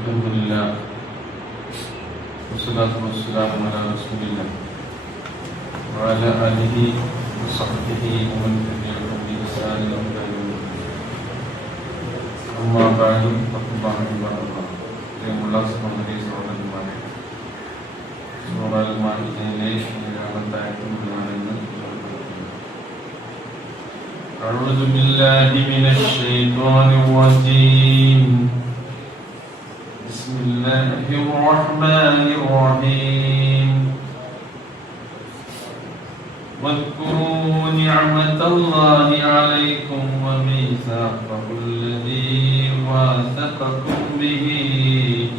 Alhamdulillah, wassalatu wassalamu ala rasulillah wa ala alihi wa sahbihi wa man tabi'ahum bi ihsan ila yaumil din. Amma ba'du, fattaqullaha ibadallah. Allah subhanahu wa ta'ala സൂറ അൽ-മാഇദയിലെ 7-ാമത്തെ ആയത്ത് أعوذ بالله من الشيطان الرجيم بسم الله الرحمن الرحيم واذكروا نعمة الله عليكم وميثاقه الذي واثقكم به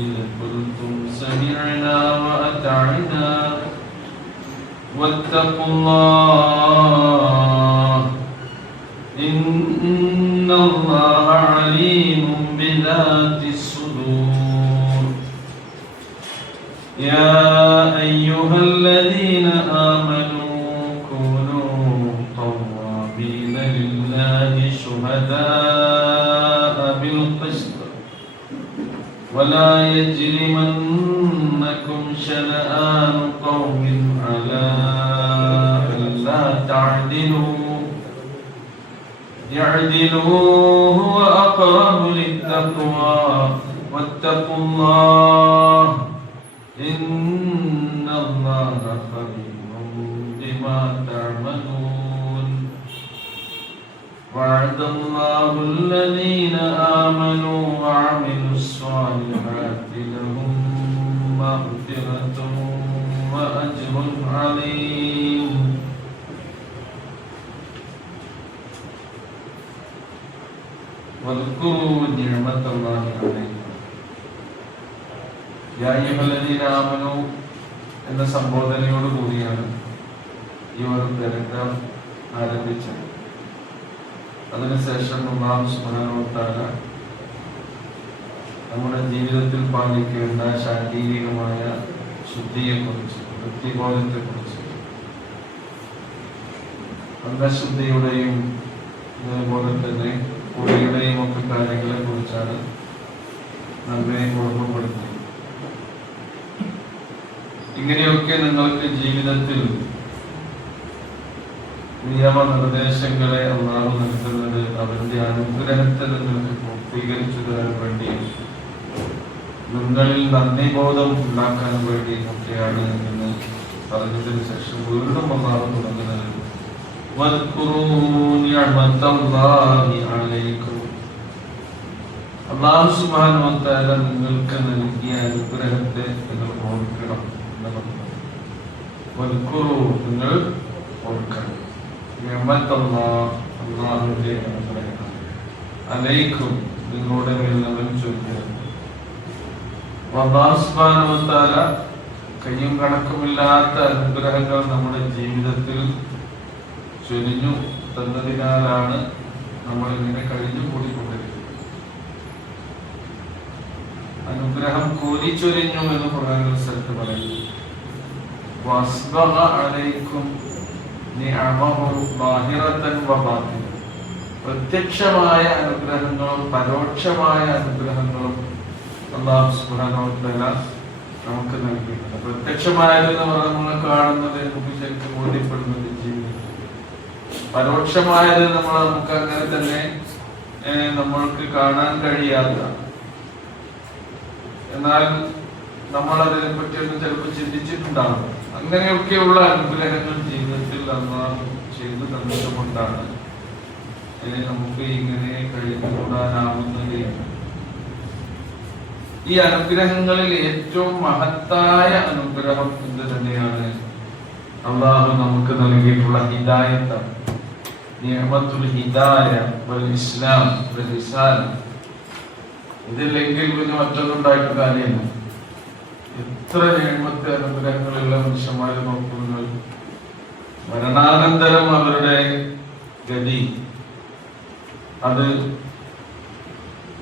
إذ قلتم سمعنا وأطعنا واتقوا الله إن الله عليم بذات الصدور يا أيها الذين آمنوا كونوا قوامين لله شهداء بالقسط ولا يجرمنكم شنآن قوم على ألا تعدلوا اعدلوا هو أقرب للتقوى واتقوا الله إن الله خبير بما تعملون وعد الله الذين آمنوا وعملوا الصالحات لهم مغفرة وأجر عظيم واذكروا نعمة الله عليكم يا أيها الذين آمنوا എന്ന സംബോധനയോട് കൂടിയാണ് ഈ ഒരു paragraph ആരംഭിച്ചത്. അതിനുശേഷം അല്ലാഹു സുബ്ഹാനഹു വ തആല നമ്മുടെ ജീവിതത്തിൽ പാലിക്കേണ്ട ശാരീരികമായ ശുദ്ധിയെക്കുറിച്ച്, വൃത്തിബോധത്തെക്കുറിച്ച്, അംഗശുദ്ധിയുടെയും അതുപോലെ തന്നെ കുളിയുടെയും ഒക്കെ കാര്യങ്ങളെ കുറിച്ചാണ് നമ്മെ ഓർമ്മപ്പെടുത്തുന്നത്. ഇങ്ങനെയൊക്കെ നിങ്ങൾക്ക് ജീവിതത്തിൽ നിയമനിർദ്ദേശങ്ങളെ അല്ലാഹു നൽകുന്നത് അവന്റെ അനുഗ്രഹത്തെ നിങ്ങൾക്ക് പൂർത്തീകരിച്ചു തരാൻ വേണ്ടിയും നിങ്ങളിൽ നന്ദിബോധം ഉണ്ടാക്കാൻ വേണ്ടിയും ഒക്കെയാണ് എന്ന് പറഞ്ഞതിന് ശേഷം വീണ്ടും അല്ലാഹു തുടങ്ങുന്നത് അല്ലാഹു സുബ്ഹാനഹു വ തആല നിങ്ങൾക്ക് നൽകിയ അനുഗ്രഹത്തെ നിങ്ങൾ ഓർക്കണം. നിങ്ങൾ ഓർക്കണം. അല്ലാഹുവിന്റെ അനുഗ്രഹം അലൈക്കും നിങ്ങളുടെ മേൽ അവൻ ചൊരിഞ്ഞു. അല്ലാഹു സുബ്ഹാനഹു വ തആല കയ്യും കണക്കുമില്ലാത്ത അനുഗ്രഹങ്ങൾ നമ്മുടെ ജീവിതത്തിൽ ചൊരിഞ്ഞു തന്നതിനാലാണ് നമ്മൾ ഇങ്ങനെ കഴിഞ്ഞു കൂടിക്കൊണ്ടിരിക്കുന്നത്. അനുഗ്രഹം കോരിച്ചൊരിഞ്ഞു എന്ന് ഖുർആനിൽ സ്ഥലത്ത് പറയുന്നു. വസ്ബഗ അലൈക്കും നിഅമഹു ബാഹിറതൻ വബാതിന. പ്രത്യക്ഷമായ അനുഗ്രഹങ്ങളും പരോക്ഷമായ അനുഗ്രഹങ്ങളും അല്ലാഹു സുബ്ഹാനഹു വ തആല നമുക്ക് നൽകിയിട്ടുണ്ട്. പ്രത്യക്ഷമായത് നമ്മൾ കാണുന്നത്, നമുക്ക് ശരിക്കും ബോധ്യപ്പെടുന്നത് ജീവിതം. പരോക്ഷമായത് നമുക്ക് അങ്ങനെ തന്നെ നമ്മൾക്ക് കാണാൻ കഴിയാത്ത, എന്നാൽ നമ്മൾ അതിനെ പറ്റിയൊന്നും ചിലപ്പോൾ ചിന്തിച്ചിട്ടുണ്ടാകും. അങ്ങനെയൊക്കെയുള്ള അനുഗ്രഹങ്ങൾ ജീവിതത്തിൽ അല്ലാഹു ചെയ്തു തന്നതുകൊണ്ടാണ് നമുക്ക് ഇങ്ങനെ കഴിഞ്ഞുകൂടാനാവുന്നത്. ഈ അനുഗ്രഹങ്ങളിൽ ഏറ്റവും മഹത്തായ അനുഗ്രഹം എന്ത് തന്നെയാണ്? അല്ലാഹു നമുക്ക് നൽകിയിട്ടുള്ള ഹിദായത്താണ്. നിഅമത്തുൽ ഹിദായ വൽ ഇസ്ലാം വൽ റിസാല. ഇതില്ലെങ്കിൽ പിന്നെ മറ്റൊന്നുണ്ടായിട്ട് കാര്യമില്ല. എത്ര നിഅമത്ത് അനുഗ്രഹങ്ങളുള്ള മനുഷ്യന്മാരെ നോക്കുന്നത്. മരണാനന്തരം അവരുടെ ഗതി അത്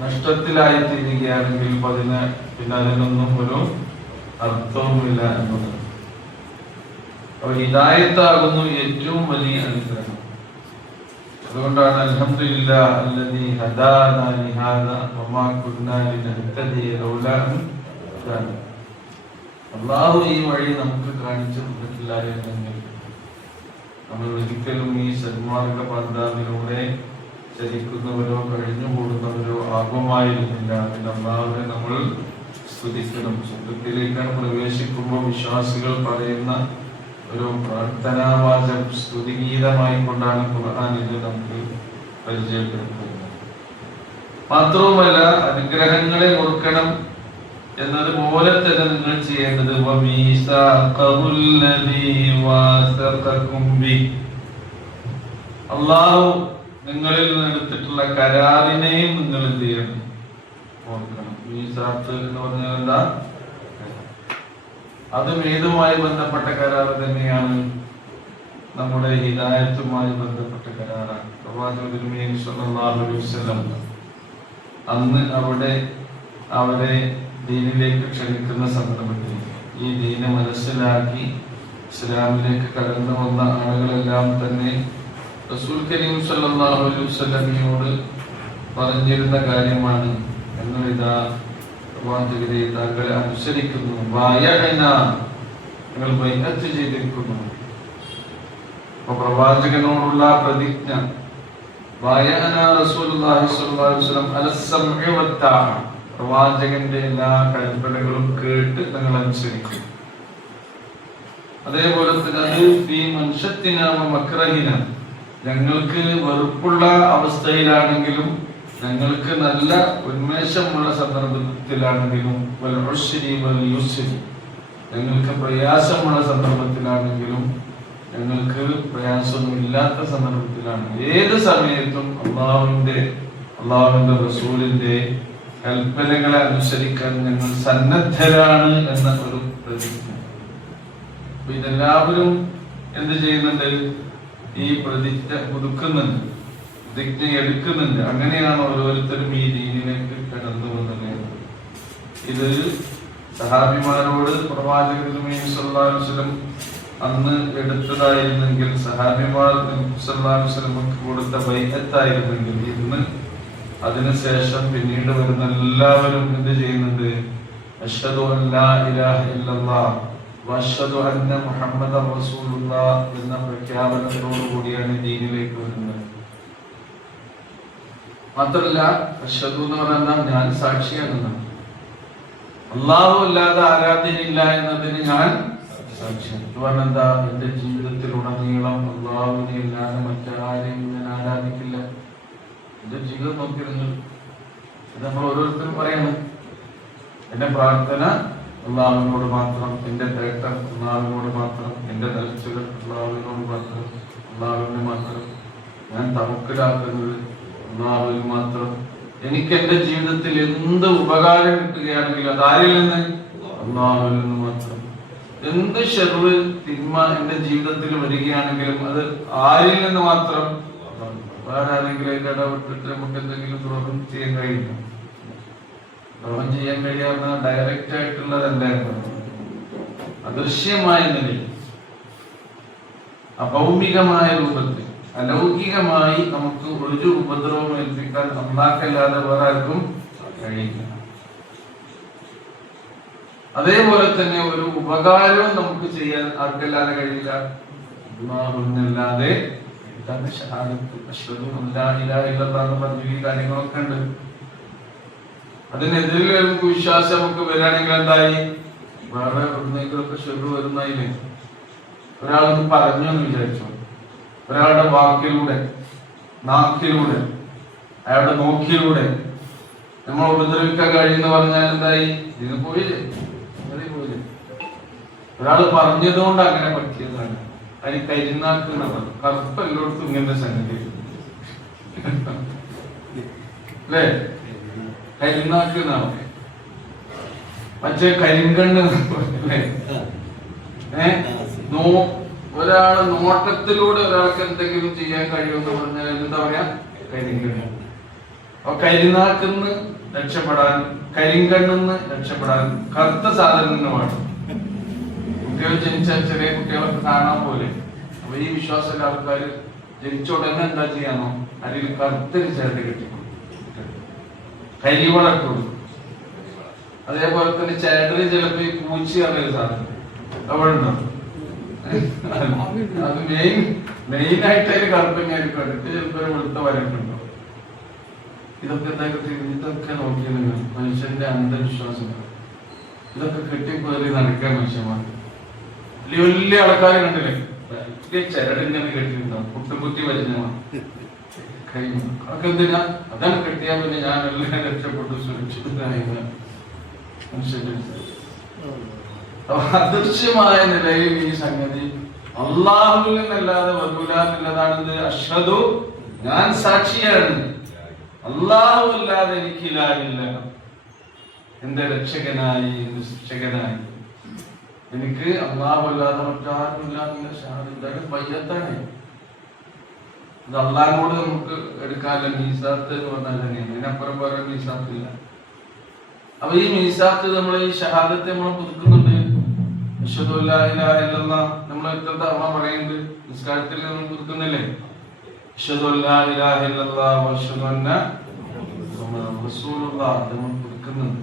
നഷ്ടത്തിലായി തീരുകയാണെങ്കിൽ പിന്നെ അതിനൊന്നും ഒരു അർത്ഥവുമില്ല എന്നത്. അപ്പോൾ ഹിദായത്താകുന്നു ഏറ്റവും വലിയ അനുഗ്രഹം. അതുകൊണ്ടാണ് അൽഹംദുലില്ലാഹി അല്ലദീ ഹദാനാ ലിഹാദാ വമാ കുന്നാ ലിനഹ്തദിയ ലൗലാ അൻ ഹദാനാ. അല്ലാഹു ഈ വഴി നമുക്ക് കാണിച്ചു തന്നിട്ടില്ലായിരുന്നെങ്കിൽ നമ്മൾ ഒരിക്കലും ഈ സന്മാർഗ പാന്താവിലൂടെ ചരിക്കുന്നവരോ കഴിഞ്ഞുകൂടുന്നവരോ ആകുമായിരുന്നില്ല. അതിന് അല്ലാഹുവിനെ നമ്മൾ സ്തുതിക്കണം. സ്വർഗ്ഗത്തിലേക്കാണ് പ്രവേശിക്കുമ്പോൾ വിശ്വാസികൾ പറയുന്ന ഒരു പ്രാർത്ഥനാവാചം സ്തുതിഗീതമായി കൊണ്ടാണ് ഖുർആൻ ഇത് നമുക്ക് പരിചയപ്പെടുത്തുന്നത്. മാത്രവുമല്ല, അനുഗ്രഹങ്ങളെ ഓർക്കണം എന്നതുപോലെ തന്നെ നിങ്ങൾ ചെയ്യേണ്ടത് അല്ലാഹു നിങ്ങളിൽ നിന്ന് എടുത്തിട്ടുള്ള കരാറിനെയും നിങ്ങൾ എന്ത് ചെയ്യണം? ഓർക്കണം. മീസാഖ് എന്ന് പറഞ്ഞാൽ എന്താ? അതും ഏതുമായി ബന്ധപ്പെട്ട കരാർ തന്നെയാണ്? നമ്മുടെ ഹിദായത്തുമായി ബന്ധപ്പെട്ട കരാറാണ്. പ്രവാചകൻ സ്വല്ലല്ലാഹു അലൈഹി വസല്ലം അന്ന് അവരെ ദീനിലേക്ക് ക്ഷണിക്കുന്ന സന്ദർഭത്തിൽ ഈ ദീനെ മനസ്സിലാക്കി ഇസ്ലാമിലേക്ക് കടന്നു വന്ന ആളുകളെല്ലാം തന്നെ റസൂൽ കരീം സ്വല്ലല്ലാഹു അലൈഹി വസല്ലമയോട് പറഞ്ഞിരുന്ന കാര്യമാണ്. ഞങ്ങളിതാ പ്രവാചകരെ താങ്കളെ അനുസരിക്കുന്നു, ഞങ്ങൾ ബൈഅത്ത് ചെയ്തിരിക്കുന്നു. അപ്പൊ പ്രവാചകനോടുള്ള പ്രതിജ്ഞ റസൂലുള്ളാഹി സ്വല്ലല്ലാഹു അലൈഹി വസല്ലം അലസ്സംഇ വത്താഅ, പ്രവാചകന്റെ എല്ലാ കൽപ്പനകളും കേട്ട് ഞങ്ങൾ അനുസരിക്കും. അതേപോലെ തന്നെ ഞങ്ങൾക്ക് വെറുപ്പുള്ള അവസ്ഥയിലാണെങ്കിലും ഞങ്ങൾക്ക് നല്ല ഉന്മേഷമുള്ള സന്ദർഭത്തിലാണെങ്കിലും ഞങ്ങൾക്ക് പ്രയാസമുള്ള സന്ദർഭത്തിലാണെങ്കിലും ഞങ്ങൾക്ക് പ്രയാസമൊന്നുമില്ലാത്ത സന്ദർഭത്തിലാണ് ഏത് സമയത്തും അള്ളാഹുവിന്റെ റസൂലിന്റെ കൽപ്പനകളെ അനുസരിക്കാൻ ഞങ്ങൾ സന്നദ്ധരാണ് എന്ന ഒരു പ്രതിജ്ഞ. അപ്പൊ ഇതെല്ലാവരും എന്ത് ചെയ്യുന്നുണ്ട്? ഈ പ്രതിജ്ഞ പുതുക്കുന്നുണ്ട്, പ്രതിജ്ഞ എടുക്കുന്നുണ്ട്. അങ്ങനെയാണ് ഓരോരുത്തരും ഈ ദീനിലേക്ക് കടന്നു വന്നത്. ഇത് സഹാബിമാരോട് പ്രവാചകൻ സല്ലല്ലാഹു അലൈഹി വസല്ലം അന്ന് എടുത്തതായിരുന്നെങ്കിൽ, സഹാബിമാർ സല്ലല്ലാഹു അലൈഹി വസല്ലമക്ക് കൊടുത്ത ബൈഅത്തായിരുന്നെങ്കിൽ, ഇന്ന് അതിനുശേഷം പിന്നീട് വരുന്ന എല്ലാവരും എന്ത് ചെയ്യുന്നുണ്ട്? അശ്ഹദു അൻ ലാ ഇലാഹ ഇല്ലല്ലാഹ് വഅശ്ഹദു അന്ന മുഹമ്മദൻ റസൂലുള്ളാഹ് എന്ന പ്രഖ്യാപനത്തോടു കൂടിയാണ് ദീനിലേക്ക് വരുന്നത്. മാത്രമല്ല, അശ്ഹദു എന്ന് പറഞ്ഞാൽ ഞാൻ സാക്ഷിയാണെന്നാണ്. അല്ലാഹു അല്ലാതെ ആരാധ്യനില്ല എന്നതിന് ഞാൻ സാക്ഷിയാണ്. എന്താ? എന്റെ ജീവിതത്തിലുടനീളം അല്ലാഹുവിനെ അല്ലാതെ മറ്റാരെയും ഞാൻ ആരാധിക്കില്ല. എന്റെ ജീവിതം നോക്കിയിരുന്നത് ഇത് നമ്മൾ ഓരോരുത്തരും പറയണം. എന്റെ പ്രാർത്ഥന അല്ലാഹുവിനോട് മാത്രം, എന്റെ തേട്ടം അല്ലാഹുവിനോട് മാത്രം, എന്റെ നിലച്ചുകൾ അല്ലാഹുവിനോട് മാത്രം, അല്ലാഹുവിനെ മാത്രം. ഞാൻ തവക്കലാക്കുന്നത് അല്ലാഹുവിന് മാത്രം. എനിക്ക് എന്റെ ജീവിതത്തിൽ എന്ത് ഉപകാരം കിട്ടുകയാണെങ്കിലും അത് ആരിൽ നിന്ന്? അല്ലാഹുവിൽ നിന്ന് മാത്രം. എന്ത് ശർറ് തിന്മ എന്റെ ജീവിതത്തിൽ വരികയാണെങ്കിലും അത് ആരിൽ നിന്ന് മാത്രം? വേറെ ആരെങ്കിലും ഇടപെട്ടിട്ട് നമുക്ക് എന്തെങ്കിലും ദ്രോഹം ചെയ്യാൻ കഴിയില്ല. ദ്രോഹം ചെയ്യാൻ കഴിയാവുന്ന ഡയറക്റ്റ് ആയിട്ടുള്ളത് എന്തായിരുന്നു? അദൃശ്യമായ നിലയിൽ, അഭൗമികമായ രൂപത്തിൽ, അലൗകികമായി നമുക്ക് ഒരു ഉപദ്രവം ഏൽപ്പിക്കാൻ അല്ലാഹുവല്ലാതെ വേറെ ആർക്കും കഴിയില്ല. അതേപോലെ തന്നെ ഒരു ഉപകാരവും നമുക്ക് ചെയ്യാൻ ആർക്കല്ലാതെ കഴിയില്ല? അല്ലാഹുവിനല്ലാതെ. പറഞ്ഞു ഈ കാര്യങ്ങളൊക്കെ ഉണ്ട്. അതിനെതിരെ നമുക്ക് വിശ്വാസം നമുക്ക് വരികയാണെങ്കിൽ എന്തായി? വേറെ എവിടുന്നെങ്കിലൊക്കെ ഷെറു വരുന്നതിന് ഒരാളൊന്ന് പറഞ്ഞു എന്ന് വിചാരിച്ചു, ഒരാളുടെ വാക്കിലൂടെ, നാക്കിലൂടെ, അയാളുടെ നോക്കിലൂടെ നമ്മൾ ഉപദ്രവിക്കാൻ കഴിയുന്ന പറഞ്ഞാൽ എന്തായി? ഇതിന് പോയില്ലേ? ഒരാൾ പറഞ്ഞതുകൊണ്ട് അങ്ങനെ പറ്റിയതാണ്. അതിന് കരിനാക്ക് എന്നാണ്. കറുപ്പ് എല്ലായിടത്തും ഇങ്ങനത്തെ സംഗതി അല്ലേ? കരിനാക്ക് എന്നാണ്. മറ്റേ കരിങ്കണ്ണ് അല്ലേ? ഒരാള് നോട്ടത്തിലൂടെ ഒരാൾക്ക് എന്തെങ്കിലും ചെയ്യാൻ കഴിയുമെന്ന് പറഞ്ഞാൽ എന്താ പറയാ? കരിങ്കണ്ണ്. അപ്പൊ കരിനാക്കിന്ന് രക്ഷപ്പെടാൻ, കരിങ്കണ്ണിന്ന് രക്ഷപ്പെടാൻ കറുത്ത സാധനമാണ്. കുട്ടികൾ ജനിച്ച ചെറിയ കുട്ടികളൊക്കെ കാണാൻ പോലെ. അപ്പൊ ഈ വിശ്വാസമുള്ള ആൾക്കാർ ജനിച്ച ഉടനെ എന്താ ചെയ്യാമോ, അതിൽ കറുത്തൊരു ചേട്ട കെട്ടിക്കൊടുക്കും, കരിവള ഇട്ട് കൊടുക്കും. അതേപോലെ തന്നെ ചേട്ടന് ചിലപ്പോ ഈ പൂച്ചി അറിയൊരു സാധനം അവിടെ ഉണ്ടോ, അത് മെയിനായിട്ട് അതിൽ കറുപ്പങ്ങായിരിക്കും. അടുത്ത് ചിലപ്പോ വെളുത്ത വരട്ടുണ്ടോ. ഇതൊക്കെ നോക്കിയാൽ മനുഷ്യന്റെ അന്ധവിശ്വാസം. ഇതൊക്കെ കെട്ടിപ്പോയി നടക്കാൻ മനുഷ്യന്മാർ. വലിയ വലിയ ആൾക്കാരെ കണ്ടില്ലേ, വലിയ ചരടിങ്ങനെ കെട്ടിയിട്ടുണ്ടാവും, കുട്ടി വരുന്നതാണ് കഴിഞ്ഞു. അതൊക്കെ എന്തിനാ, അതാണ് കെട്ടിയാൽ പിന്നെ ഞാൻ എല്ലാം രക്ഷപ്പെട്ടു സുരക്ഷിതനായി മനുഷ്യന്റെ. അപ്പൊ അദൃശ്യമായ നിലയിൽ ഈ സംഗതി അള്ളാഹുവിൽ നിന്നല്ലാതെ വരൂലെന്നതാണെന്ന് അഷ്ഹദു, ഞാൻ സാക്ഷിയാണ്, അള്ളാഹു അല്ലാതെ എനിക്കില്ല, എന്റെ രക്ഷകനായി എന്റെ ശിക്ഷകനായി എനിക്ക് അള്ളാഹു അല്ലാതെ മറ്റാരുമില്ല എന്നുള്ള ഷഹാദത്താണ്, ബയ്യത്താണ്. ഇത് അള്ളാഹിനോട് നമുക്ക് എടുക്കാനുള്ള മീസാത്ത് എന്ന് പറഞ്ഞാൽ തന്നെയാണ്, അതിനപ്പുറം പറയാൻ മീസാത്തില്ല. അപ്പൊ ഈ മീസാത്ത് നമ്മൾ ഈ ഷഹാദത്തെ നമ്മൾ പുതുക്കുന്നുണ്ട്. അഷ്ഹദു അല്ലാ ഇലാഹ ഇല്ലല്ലാഹ് നമ്മൾ എത്ര തവണ പറയുന്നുണ്ട്, നിസ്കാരത്തിൽ നമ്മൾ പുതുക്കുന്നില്ലേ? അഷ്ഹദു അല്ലാ ഇലാഹ ഇല്ലല്ലാഹ് വ അഷ്ഹദു അന്ന മുഹമ്മദൻ റസൂലുള്ളാഹ് നമ്മൾ പുതുക്കുന്നുണ്ട്.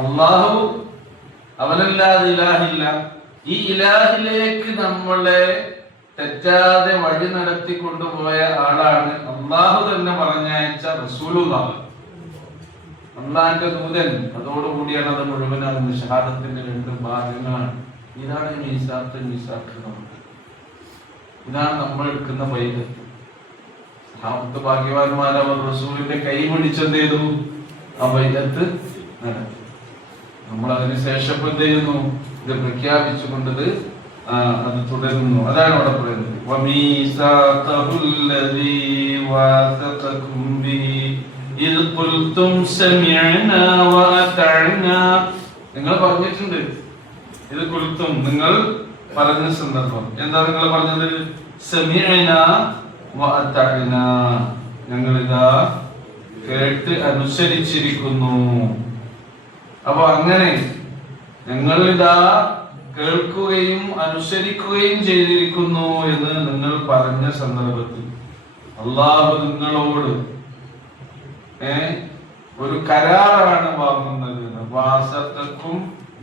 അല്ലാഹു അവനല്ലാതെ ഇലാഹില്ല. ഈ ഇലാഹിലേക്ക് നമ്മളെ തെറ്റാതെ വഴി നടത്തി കൊണ്ടുപോയ ആളാണ് അള്ളാഹു തന്നെ പറഞ്ഞയച്ച റസൂലുള്ളാഹ്, അള്ളാഹിന്റെ ദൂതൻ. അതോടുകൂടിയാണ് അത് മുഴുവനാകുന്നത്. ഷഹാദത്തിന്റെ 2 ഭാഗങ്ങളാണ്. ഇതാണ് മീസാത്ത്. ഇതാണ് നമ്മൾ എടുക്കുന്ന ബൈഅത്ത്. സഹാബത്ത് ഭാഗ്യവാന്മാരവർ റസൂലിന്റെ കൈ പിടിച്ചെന്ത് ചെയ്തു, ആ ബൈഅത്ത് നടത്തി. നമ്മൾ അതിനുശേഷം എന്ത് ചെയ്യുന്നു, ഇത് പ്രഖ്യാപിച്ചുകൊണ്ടത് അത് തുടരുന്നു. അതാണ് അവിടെ പറയുന്നത്, നിങ്ങൾ പറഞ്ഞിട്ടുണ്ട്. ഇത് കുൽത്തും നിങ്ങൾ പറഞ്ഞ സന്ദർഭം എന്താ? നിങ്ങൾ പറഞ്ഞത് സമീഅന വ അതഅന, ഞങ്ങളിതാ കേട്ട് അനുസരിച്ചിരിക്കുന്നു. അപ്പൊ അങ്ങനെ ഞങ്ങൾ ഇതാ കേൾക്കുകയും അനുസരിക്കുകയും ചെയ്തിരിക്കുന്നു എന്ന് നിങ്ങൾ പറഞ്ഞ സന്ദർഭത്തിൽ അള്ളാഹു നിങ്ങളോട് ഒരു കരാറാണ് വാങ്ങുന്നത്. വാസത്തക്കും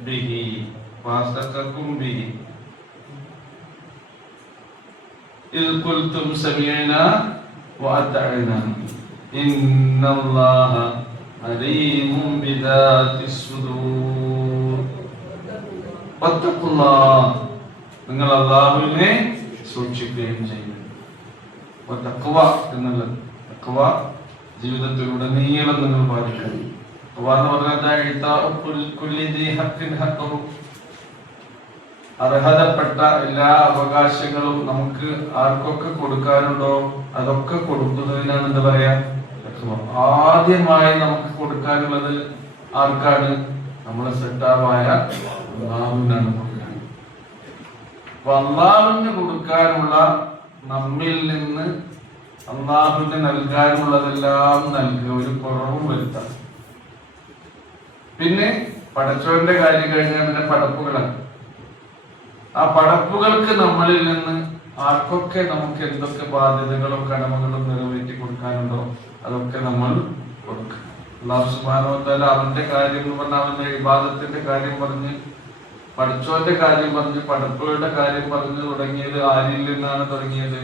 ബിഹി, വാസത്തക്കും ബിഹി ഇദ് ഖുൽതും സമീഅന വ അതഅന ഇന്നല്ലാഹ അലീമും ബിദാത്തിസ് സുദൂർ. വത്തഖുല്ലാഹ്, നിങ്ങൾ അല്ലാഹുവിനെ സൂക്ഷിക്കുകയും ചെയ്യണം. വത്തഖ്വ എന്നുള്ളത്, തഖ്വ ജീവിതത്തിലുടനീളം നിങ്ങൾ പാലിക്കണം. തഖ്വ എന്ന് പറഞ്ഞാൽ അർഹതപ്പെട്ട എല്ലാ അവകാശങ്ങളും നമുക്ക് ആർക്കൊക്കെ കൊടുക്കാനുണ്ടോ അതൊക്കെ കൊടുക്കുന്നതിനാണ് എന്താ പറയാ, ആദ്യമായി നമുക്ക് കൊടുക്കാനുള്ളത് ആർക്കാണ്? നമ്മളെ സെറ്റാവായ അല്ലാഹുവിനാണ് കൊടുക്കാൻ. അപ്പൊ അല്ലാഹുവിന് കൊടുക്കാനുള്ള നമ്മിൽ നിന്ന് അല്ലാഹുവിന് നൽകാനുള്ളതെല്ലാം നൽകുക, ഒരു കുറവും വരുത്താം. പിന്നെ പടച്ചവന്റെ കാര്യം കഴിഞ്ഞാൽ പിന്നെ പടപ്പുകളാണ്. ആ പടപ്പുകൾക്ക് നമ്മളിൽ നിന്ന് ആർക്കൊക്കെ നമുക്ക് എന്തൊക്കെ ബാധ്യതകളും കടമകളും നിറവേറ്റി കൊടുക്കാനുണ്ടോ അതൊക്കെ നമ്മൾ കൊടുക്കുക. അല്ലാഹു സുബ്ഹാനഹു വ തആല അവന്റെ കാര്യം പറഞ്ഞ്, അവന്റെ ഇബാദത്തിന്റെ കാര്യം പറഞ്ഞ്, പഠിച്ചവന്റെ കാര്യം പറഞ്ഞ്, പടപ്പുകളുടെ കാര്യം പറഞ്ഞു തുടങ്ങിയത് ആരിൽ നിന്നാണ് തുടങ്ങിയത്?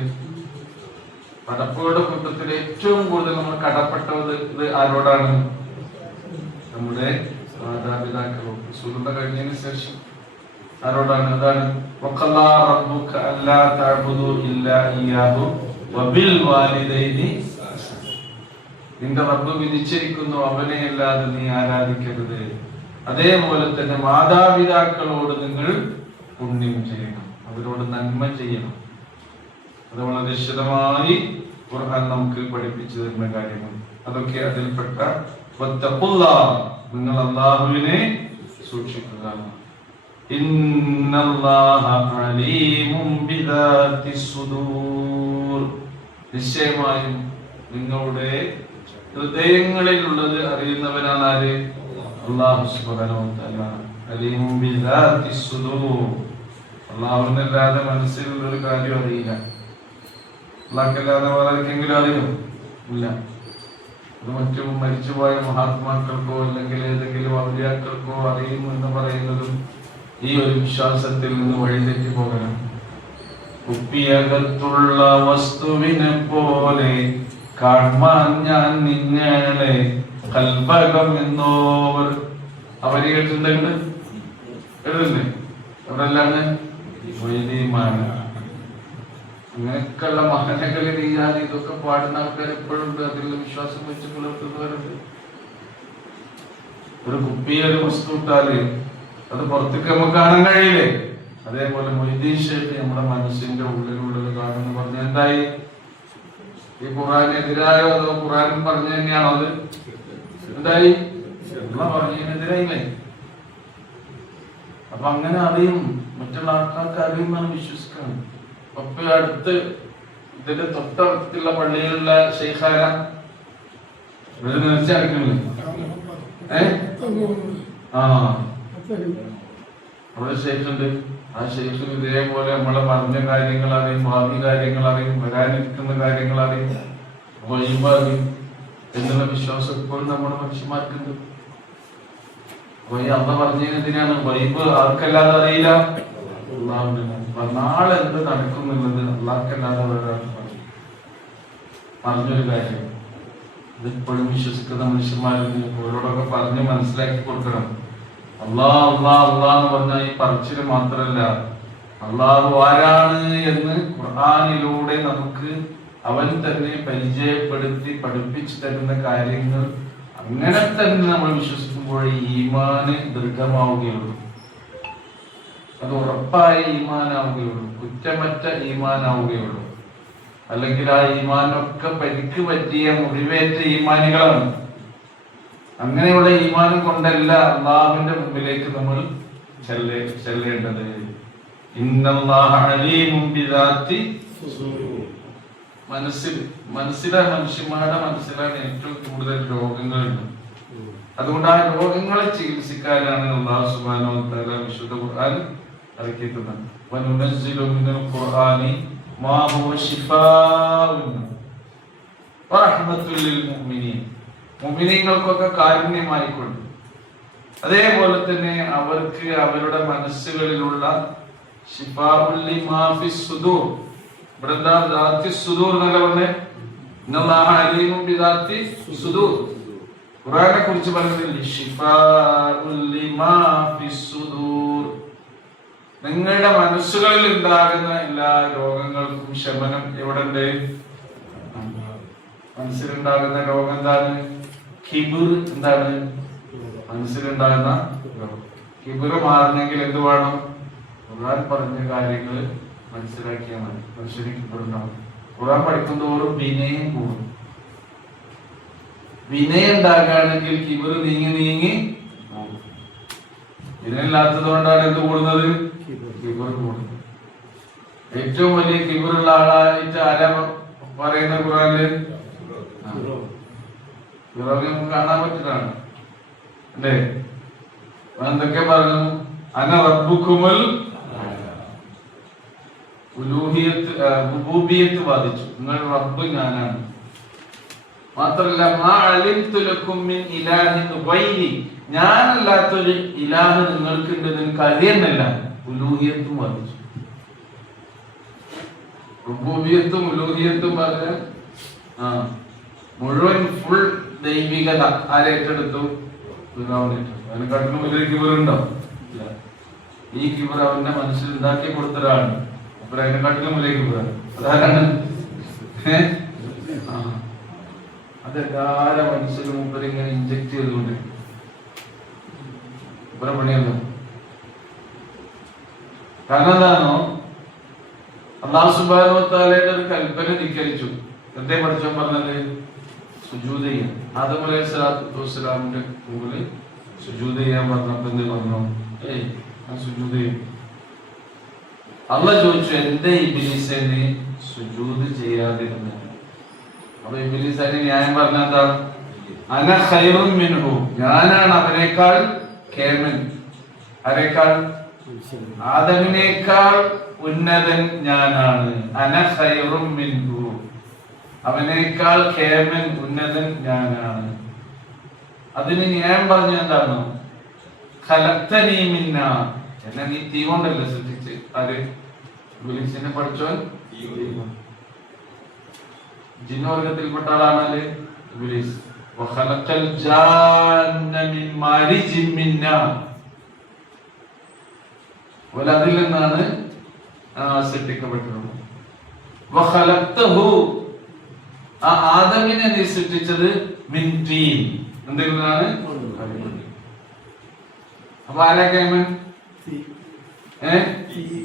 പടപ്പുകളുടെ കൂട്ടത്തിൽ ഏറ്റവും കൂടുതൽ നമ്മൾ കടപ്പെട്ടത് ഇത് ആരോടാണ്? നമ്മുടെ മാതാപിതാക്കളോട്. റസൂലുള്ളാഹി കഴിഞ്ഞതിന് ശേഷം ആരോടാണ്? അതാണ് വഖല്ലാ റബ്ബുക അല്ലാ തഅബുദു ഇല്ലാ ഇയ്യാഹു വബിൽ വാലിദൈനി. നിന്റെ റബ്ബ് വിധിച്ചിരിക്കുന്നു അവനെ അല്ലാതെ നീ ആരാധിക്കരുത്. അതേപോലെ തന്നെ മാതാപിതാക്കളോട് നിങ്ങൾ പുണ്യം ചെയ്യണം, അവരോട് നന്മ ചെയ്യണം. അത് വളരെ വിശദമായി ഖുർആൻ നമുക്ക് പഠിപ്പിച്ചു തരുന്ന കാര്യമാണ്. അതൊക്കെ അതിൽപ്പെട്ട വത്തഖുല്ലാഹ്, നിങ്ങൾ അല്ലാഹുവിനെ സൂക്ഷിക്കുക. ഇന്നല്ലാഹ അലീമും ബിദാത്തിസ് സുദൂർ, നിശ്ചയമായും നിങ്ങളുടെ ഹൃദയങ്ങളിലുള്ളത് അറിയുന്നവനാണ് ആര്? അല്ലാഹു സുബ്ഹാനഹു വ തആല. അലീമും ബിദാത്തിസ് സുദൂർ, അള്ളാഹുവിനല്ലാതെ മനസ്സിലുള്ള ഒരു കാര്യം അറിയില്ല. അള്ളാഹ്ക്കല്ലാതെ വേറെ ആർക്കെങ്കിലും അറിയോ? ഇല്ല. അത് മറ്റു മരിച്ചുപോയ മഹാത്മാക്കൾക്കോ അല്ലെങ്കിൽ ഏതെങ്കിലും ഔലിയാക്കൾക്കോ അറിയും എന്ന് പറയുന്നതും ഈ ഒരു വിശ്വാസത്തിൽ നിന്ന് വഴിതെറ്റി പോകണം. കുപ്പിയകത്തുള്ള വസ്തുവിനെ പോലെ കാണാൻ ഞാൻ നിങ്ങളെ കൽബകം എന്നോവർ അവര് കേട്ടിട്ടുണ്ട്. എഴുതുന്നേ അവരെല്ലാണ് അങ്ങനെയൊക്കെയുള്ള മഹനകളി നീയാൽ ഇതൊക്കെ പാടുന്ന ആൾക്കാർ എപ്പോഴുണ്ട്. അതിലുള്ള വിശ്വാസം വെച്ച് പുലർത്തുന്നവരുണ്ട്. ഒരു കുപ്പിയിൽ ഒരു വസ്തു ഇട്ടാല് അത് പുറത്തേക്ക് നമുക്ക് കാണാൻ കഴിയില്ലേ? അതേപോലെ മൊയ്തീൻ ശൈഖ് നമ്മുടെ മനസ്സിന്റെ ഉള്ളിലുള്ളത് കാണുന്നു പറഞ്ഞ എന്തായി? ഈ ഖുർആനെതിരായോ അതോ ഖുർആൻ പറഞ്ഞു തന്നെയാണോ? അത് എന്തായി? പറഞ്ഞതിനെതിരായില്ലേ? അപ്പൊ അങ്ങനെ അറിയും, മറ്റുള്ള ആൾക്കാർക്ക് അറിയുമെന്നാണ് വിശ്വസിക്കുന്നത്. അപ്പൊ അടുത്ത് ഇതിന്റെ തൊട്ടടുത്തുള്ള പള്ളിയിലുള്ള ശൈഖാര നേർച്ചയാക്കണില്ലേ? അവിടെ ശൈഖുണ്ട്. ആ ശൈഖിന് ഇതേപോലെ നമ്മളെ പറഞ്ഞ കാര്യങ്ങൾ അറിയും, ഭാവി കാര്യങ്ങൾ അറിയും, വരാനിരിക്കുന്ന കാര്യങ്ങൾ അറിയും, വൈബ് അറിയും എന്നുള്ള വിശ്വാസം ഇപ്പോഴും നമ്മുടെ മനുഷ്യന്മാർക്കുണ്ട്. അള്ള പറഞ്ഞതിനെതിനാണ് വൈബ് ആർക്കല്ലാതെ അറിയില്ല. നാളെ എന്ത് നടക്കുന്നുള്ളത് അള്ളാഹ്ക്കല്ലാതെ പറഞ്ഞൊരു കാര്യം. ഇതിപ്പോഴും വിശ്വസിക്കുന്ന മനുഷ്യന്മാരുണ്ട്. അവരോടൊക്കെ പറഞ്ഞ് മനസ്സിലാക്കി കൊടുക്കണം. അള്ളാഹ് അള്ളാഹ് അള്ളാഹ് എന്ന് പറഞ്ഞാൽ ഈ പറച്ചില് മാത്രല്ല, അള്ളാഹു ആരാണ് എന്ന് ഖുർആനിലൂടെ നമുക്ക് അവൻ തന്നെ പരിചയപ്പെടുത്തി പഠിപ്പിച്ചു തരുന്ന കാര്യങ്ങൾ അങ്ങനെ തന്നെ നമ്മൾ വിശ്വസിക്കുമ്പോൾ ഈമാന് ദൃഢമാവുകയുള്ളൂ. അത് ഉറപ്പായ ഈമാനാവുകയുള്ളൂ, കുറ്റമറ്റ ഈമാനാവുകയുള്ളൂ. അല്ലെങ്കിൽ ആ ഈമാനൊക്കെ പരിക്ക് പറ്റിയ മുറിവേറ്റ ഈമാനികളാണ്. അങ്ങനെയുള്ള ഈമാനം കൊണ്ടല്ല അള്ളാഹുവിന്റെ മുമ്പിലേക്ക് നമ്മൾ ചെല്ലേണ്ടത്. ഇന്നല്ലാഹ അലീമും ബിദാത്തി മനുഷ്യന്മാരുടെ മനസ്സിലാണ് ഏറ്റവും കൂടുതൽ രോഗങ്ങളുണ്ട്. അതുകൊണ്ട് ആ രോഗങ്ങളെ ചികിത്സിക്കാനാണ് അല്ലാഹു സുബ്ഹാനഹു വ തആല വിശുദ്ധ ഖുർആൻ ഇറക്കിയിട്ടുള്ളത്. വനുനസ്സിലു മിനൽ ഖുർആനി മാ ഹുവ ശിഫാഉൻ വറഹ്മത്തുൽ ലിൽ മുഅ്മിനീൻ. മുഅ്മിനീങ്ങൾക്കൊക്കെ കാരുണ്യമായിക്കൊണ്ട്, അതേപോലെ തന്നെ അവർക്ക് അവരുടെ മനസ്സുകളിലുള്ള ശിഫാഉൽ ലിമാ ഫിസ് സുദൂർ, ബിദാത്തി സുദൂർ എന്നല്ല പറഞ്ഞേ. ഇന്നല്ലാഹ അലീമും ബിദാത്തി സുദൂർ. ഖുർആനെ കുറിച്ച് പറയുന്നില്ല ശിഫാഉൽ ലിമാ ഫിസ് സുദൂർ. നിങ്ങളുടെ മനസ്സുകളിൽ ഉണ്ടാകുന്ന എല്ലാ രോഗങ്ങൾക്കും ശമനം എവിടെയുണ്ട്? മനസ്സിലുണ്ടാകുന്ന രോഗം എന്താണ്? കിബിർ. എന്താണ് മനസ്സിലുണ്ടാകുന്ന രോഗം? കിബിർ മാറണമെങ്കിൽ എന്ത് വേണം? ഖുർആൻ പറഞ്ഞ കാര്യങ്ങൾ മനസ്സിലാക്കിയാൽ മതി. മനുഷ്യന് കിബിറുണ്ടാവും. ഖുർആൻ പഠിക്കുന്തോറും വിനയം കൂടും. വിനയം ഉണ്ടാക്കുകയാണെങ്കിൽ കിബിർ നീങ്ങി നീങ്ങി പോകും. വിനയില്ലാത്തത് കൊണ്ടാണ് എന്ത് കൂടുന്നത്? കിബിർ കൂടുന്നത്. ഏറ്റവും വലിയ കിബിറുള്ള ആളായിട്ട് ആരാ പറയുന്ന ഖുർആനില്? നമുക്ക് കാണാൻ പറ്റുന്നതാണ് അല്ലേ? എന്തൊക്കെ പറഞ്ഞു? അന റബ്ബുക്കുമുൽ ഉലൂഹിയത്ത് വാദിച്ചു. നിങ്ങൾ റബ്ബ് ഞാനാണ്. മാത്രല്ല മാ അലിംതു ലക്കും മിൻ ഇലാഹിൻ ഗൈരി, ഞാനല്ലാത്തൊരു ഇലാഹ് നിങ്ങൾക്കുണ്ട് നിങ്ങൾക്ക് അറിയുന്നില്ല. ഉലൂഹിയത്തും വാദിച്ചു. റുബൂബിയത്തും ഉലൂഹിയത്തും പറഞ്ഞ മുഴുവൻ ഫുൾ ദൈവികത ആരേറ്റെടുത്തു? അതിനെക്കാട്ടിലും വലിയൊരു കിബറുണ്ടോ? ഇല്ല. ഈ കിബർ അവന്റെ മനസ്സിൽ ഉണ്ടാക്കി കൊടുത്ത ഒരാളാണ്. അപ്പൊ അതിനെക്കാട്ടിലും വലിയ കിബറാണ്. അതാരാണ്? അതെല്ലാരും മനസ്സിലും മുമ്പ് ഇങ്ങനെ ഇഞ്ചക്ട് ചെയ്തുകൊണ്ട് ഇവരെ പണിയല്ലോ. കാരണം എന്താണോ? അല്ലാഹു സുബ്ഹാനഹു വ തആലയുടെ ഒരു കൽപ്പന ധിക്കരിച്ചു. എന്തേ പഠിച്ചോ പറഞ്ഞത്? സുജൂദ് ചെയ്യാൻ. ആദം അലൈഹിസ്സലാത്തു വസ്സലാമിന്റെ മുമ്പിൽ സുജൂദ് ചെയ്യാൻ പറഞ്ഞപ്പോ എന്ത് പറഞ്ഞു? സുജൂദ് ചെയ്യും. അള്ളാഹ് ചോദിച്ചു, എന്റെ ഇബ്ലീസേ നീ സുജൂദ് ചെയ്യാതിരുന്നു? അപ്പൊ ഇബ്ലീസ് അതിന് ന്യായം പറഞ്ഞ എന്താണ്? അന ഖൈറുൻ മിൻഹു, ഞാനാണ് അവനേക്കാൾ കേമൻ. ആരേക്കാൾ? ആദമിനേക്കാൾ ഉന്നതൻ ഞാനാണ്. അന ഖൈറും മിൻഹു, അവനേക്കാൾ കേമൻ ഉന്നതൻ ഞാനാണ്. അതിന് ഞാൻ പറഞ്ഞ എന്താണ്? ഖലഖ്തനീ മിൻ നാർ, എന്നെ നീ തീ കൊണ്ടല്ലേ സൃഷ്ടിച്ച്. ആര്? ഇബ്ലീസിനെ പഠിച്ചവൻ ജിന്നവർഗത്തിൽപ്പെട്ട ആളാണ് ഇബ്ലീസ്. വഖലഖൽ ജാന്ന മിൻ മാരിജിൻ മിൻ നാർ, അതിൽ നിന്നാണ് സൃഷ്ടിക്കപ്പെട്ടിട്ടുള്ളത്. വഖലഖ്തഹു, ആ ആദമിനെ നീ സൃഷ്ടിച്ചത് മിൻ തീൻ, എന്തെങ്കിലാണ്? അപ്പൊ ആരാ കേമൻ?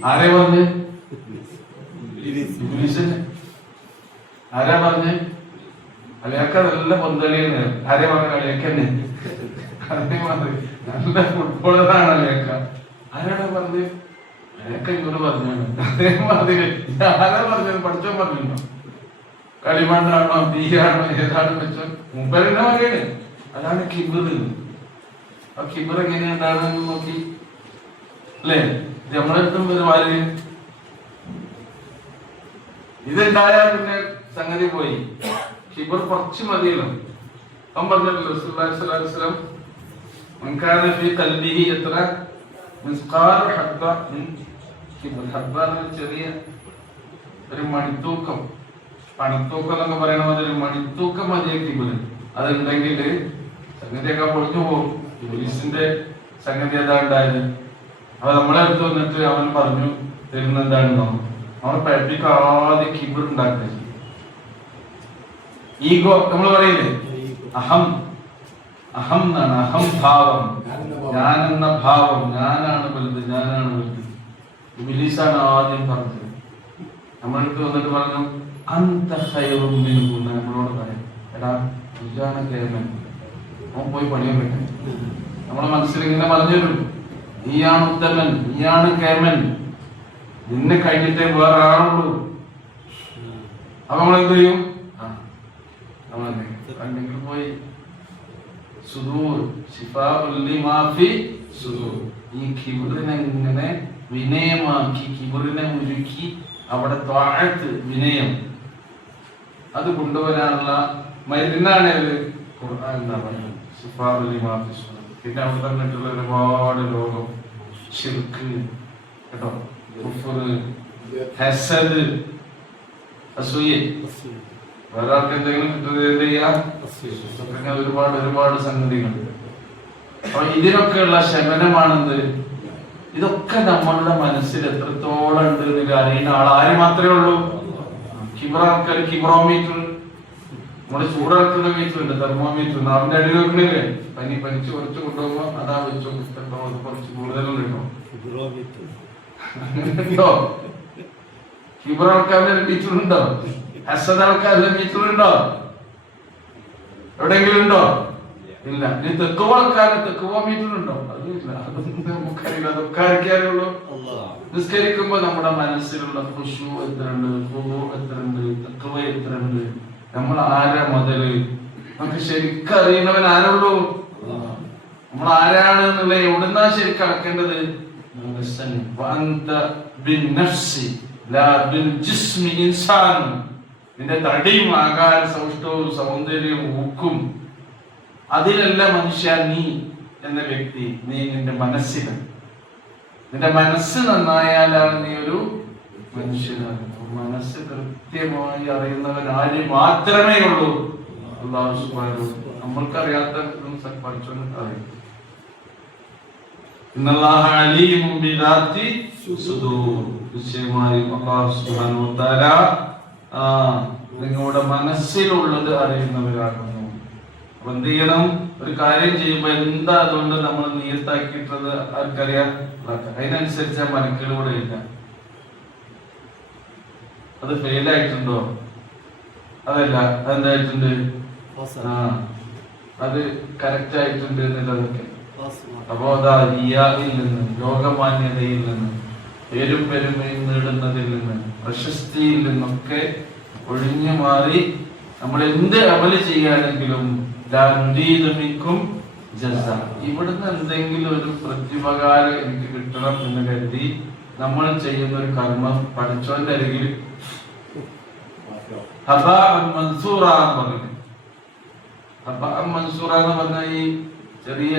ആരെ പറഞ്ഞ്? ആരാ പറഞ്ഞ്? അലിയാക്ക നല്ല പന്തളിയാണ്. ആരെ പറഞ്ഞ? അലിയാക്കന്നെ. അതേമാതിരി നല്ല ഫുട്ബോളറാണ് അലിയാക്ക. ആരാണ് പറഞ്ഞത്? അലിയാക്ക ഇങ്ങോട്ട് പറഞ്ഞു. അതേമാതിരി ആരാ പറഞ്ഞത്? പഠിച്ചോ പറഞ്ഞോ? കളിമണ്ണാണോ തീയാണോ ഏതാണെന്ന് വെച്ചോ മുമ്പരെന്നെ പറയണേ. അതാണ് കിബിറ്. ആ കിബിറ് എങ്ങനെയുണ്ടാകുന്ന നോക്കി അല്ലേ? നമ്മളെടുത്തും വരുമാര് ഇതുണ്ടായാൽ പിന്നെ സംഗതി പോയി. കിബർ കുറച്ച് മതിയല്ലോ. അവൻ പറഞ്ഞല്ലോ റസൂലുള്ളാഹി സ്വല്ലല്ലാഹു അലൈഹി വസല്ലം, മൻ കാന ഫീ ഖൽബിഹി എത്ര മിസ്ഖാൽ ഹബ്ബ മിൻ കിബർ. ഹബ്ബ എന്ന ചെറിയ ഒരു മണിത്തൂക്കം, പണിത്തൂക്കം എന്നൊക്കെ പറയണ ഒരു മണിത്തൂക്കം മതിയ കിബർ. അതുണ്ടെങ്കിൽ സംഗതിയൊക്കെ പൊളിഞ്ഞു പോകും. ഇബ്ലീസിന്റെ സംഗതി അതാ ഉണ്ടായത്. അപ്പൊ നമ്മളെ അടുത്ത് വന്നിട്ട് അവൻ പറഞ്ഞു തരുന്ന എന്താണെന്നോ, അവൻ പഠിപ്പിക്കാതെ കിബർ ഉണ്ടാക്കുക. ഈഗോ നമ്മൾ പറയില്ലേ, അഹം അഹം എന്നാണ്. അഹം ഭാവം, ഞാനെന്ന ഭാവം, ഞാനാണ് വലുത്, ഞാനാണ് വലുത്. ഇബ്ലീസാണ് ആദ്യം പറഞ്ഞത്. നമ്മളടുത്ത് വന്നിട്ട് പറഞ്ഞു അന്ത ഖൈറും മിൻഹു, നമ്മളോട് പറയാം, എടാ ഇതാണ് കേമൻ, അവൻ പോയി പണിയാൻ പറ്റും. നമ്മളെ മനസ്സിൽ ഇങ്ങനെ പറഞ്ഞുതരും, നീയാണ് ഉത്തമൻ, നീയാണ് കേമൻ, നിന്നെ കഴിഞ്ഞിട്ടേ വേറെ ആളുള്ളൂ. അപ്പൊ നമ്മളെന്ത് ചെയ്യും? നമ്മളെന്തെങ്കിലും പോയി സുദൂർ ശിഫാഉൽ ലിമാ ഫി സുദൂർ, ഈ കിബ്റിനെ ഇങ്ങനെ വിനയമാക്കി, കിബ്റിനെ ഉരുക്കി അവിടെ ത്വാഅത്ത്, വിനയം, അത് കൊണ്ടുവരാനുള്ള മരുന്നാണ് ഖുർആൻ എന്നാ പറയുന്നത്. ശിഫാഉൽ ലിമാ ഫി സുദൂർ. പിന്നെ അവിടെ തന്നിട്ടുള്ള ഒരുപാട് രോഗം, ശിർക്ക്, കേട്ടോ, കുഫ്ർ, ഹസദ്, അസൂയ, ഒരാൾക്ക് എന്തെങ്കിലും കിട്ടുന്നത് എന്ത് ചെയ്യാം? പിന്നെ ഒരുപാട് ഒരുപാട് സംഗതികൾ. അപ്പൊ ഇതിനൊക്കെയുള്ള ശമനമാണെന്ത്? ഇതൊക്കെ നമ്മളുടെ മനസ്സിൽ എത്രത്തോളം ഉണ്ട് എന്ന് അറിയുന്ന ആൾ ആര് മാത്രമേ ഉള്ളൂ? കിബ്രാൾക്കാർ കിബ്രോമീറ്റർ, നമ്മുടെ ചൂടാക്കുന്ന മീറ്റർ ഉണ്ട്, തെർമോമീറ്റർ, നാവിന്റെ അടി വെക്കണില്ലേ? പനിച്ച് കുറച്ച് കൊണ്ടുപോകുമ്പോ അതാ വെച്ചോ, കുറച്ച് കൂടുതലുണ്ടോ? അങ്ങനെയുണ്ടോ? കിബ്രാൾക്കാരുടെ മീറ്റർ ഉണ്ടോ? ഹസദ് ആൾക്കാരുടെ മീറ്റർ ഉണ്ടോ? എവിടെയെങ്കിലും ഉണ്ടോ? ഇല്ല. ഇനി തെക്കുവളക്കാരുടെ തെക്കുവ മീറ്റർ ഉണ്ടോ? അതും ഇല്ല. അതൊന്നും നമുക്കറിയില്ല. അതൊക്കെ ആർക്കറിയുള്ളൂ? നിസ്കരിക്കുമ്പോ നമ്മുടെ മനസ്സിലുള്ള ഖുശൂ എത്രയുണ്ട്, ഖുദൂ എത്രയുണ്ട്, തഖ്വ എത്രയുണ്ട്, നമ്മൾ ആരാ മുതല് നമുക്ക് ശരിക്കും അറിയുന്നവൻ ആരുള്ളൂ? നമ്മൾ ആരാണ് എന്നുള്ള എവിടുന്നാ ശരിക്കും അളക്കേണ്ടത്? നിന്റെ തടിയും ആകാര സൗഷ്ഠവും സൗന്ദര്യവും ഊക്കും അതിലല്ല മനുഷ്യ നീ എന്ന വ്യക്തി. നീ നിന്റെ മനസ്സിലാണ്. നിന്റെ മനസ്സ് നന്നായാലാണ് നീ ഒരു മനുഷ്യനാണ്. മനസ്സ് കൃത്യമായി അറിയുന്നവൻ ആര് മാത്രമേ ഉള്ളൂ? അല്ലാഹു സുബ്ഹാനഹു വ തആല. നമ്മൾക്കറിയാത്ത പഠിച്ചോണ്ട് അറിയും. ഇന്നല്ലാഹ അലീമുൻ ബിദാത്തി സുദൂർ. നിശ്ചയമായും അല്ലാഹു സുബ്ഹാനഹു വ തആല നിങ്ങളുടെ മനസ്സിലുള്ളത് അറിയുന്നവരാകുന്നു. അപ്പൊ എന്ത് ചെയ്യണം? ഒരു കാര്യം ചെയ്യുമ്പോ എന്താ അതുകൊണ്ട് നമ്മൾ നിയത്താക്കിയിട്ടുള്ളത് ആർക്കറിയാം? അതിനനുസരിച്ച് ആ മനക്കിലൂടെ ഇല്ല. അത് ഫെയിലായിട്ടുണ്ടോ? അതല്ല, അതെന്തായിട്ടുണ്ട്? അത് കറക്റ്റ് ആയിട്ടുണ്ട് എന്നുള്ളതൊക്കെ. അപ്പോ അതാ റിയായിൽ നിന്ന്, ലോകമാന്യതയിൽ നിന്ന്, പേരും പെരുമയും നേടുന്നതിൽ നിന്ന്, പ്രശസ്തിയിൽ നിന്നൊക്കെ ഒഴിഞ്ഞു മാറി നമ്മൾ എന്ത് അമല് ചെയ്യാനെങ്കിലും ജസ. ഇവിടുന്ന് എന്തെങ്കിലും ഒരു പ്രത്യുപകാരം എനിക്ക് കിട്ടണം എന്ന് കരുതി നമ്മൾ ചെയ്യുന്ന ഒരു കർമ്മം പഠിച്ചോന്റെ അരികിൽ മൻസൂറ എന്ന് പറഞ്ഞു. മൻസൂറ എന്ന് പറഞ്ഞ ഈ ചെറിയ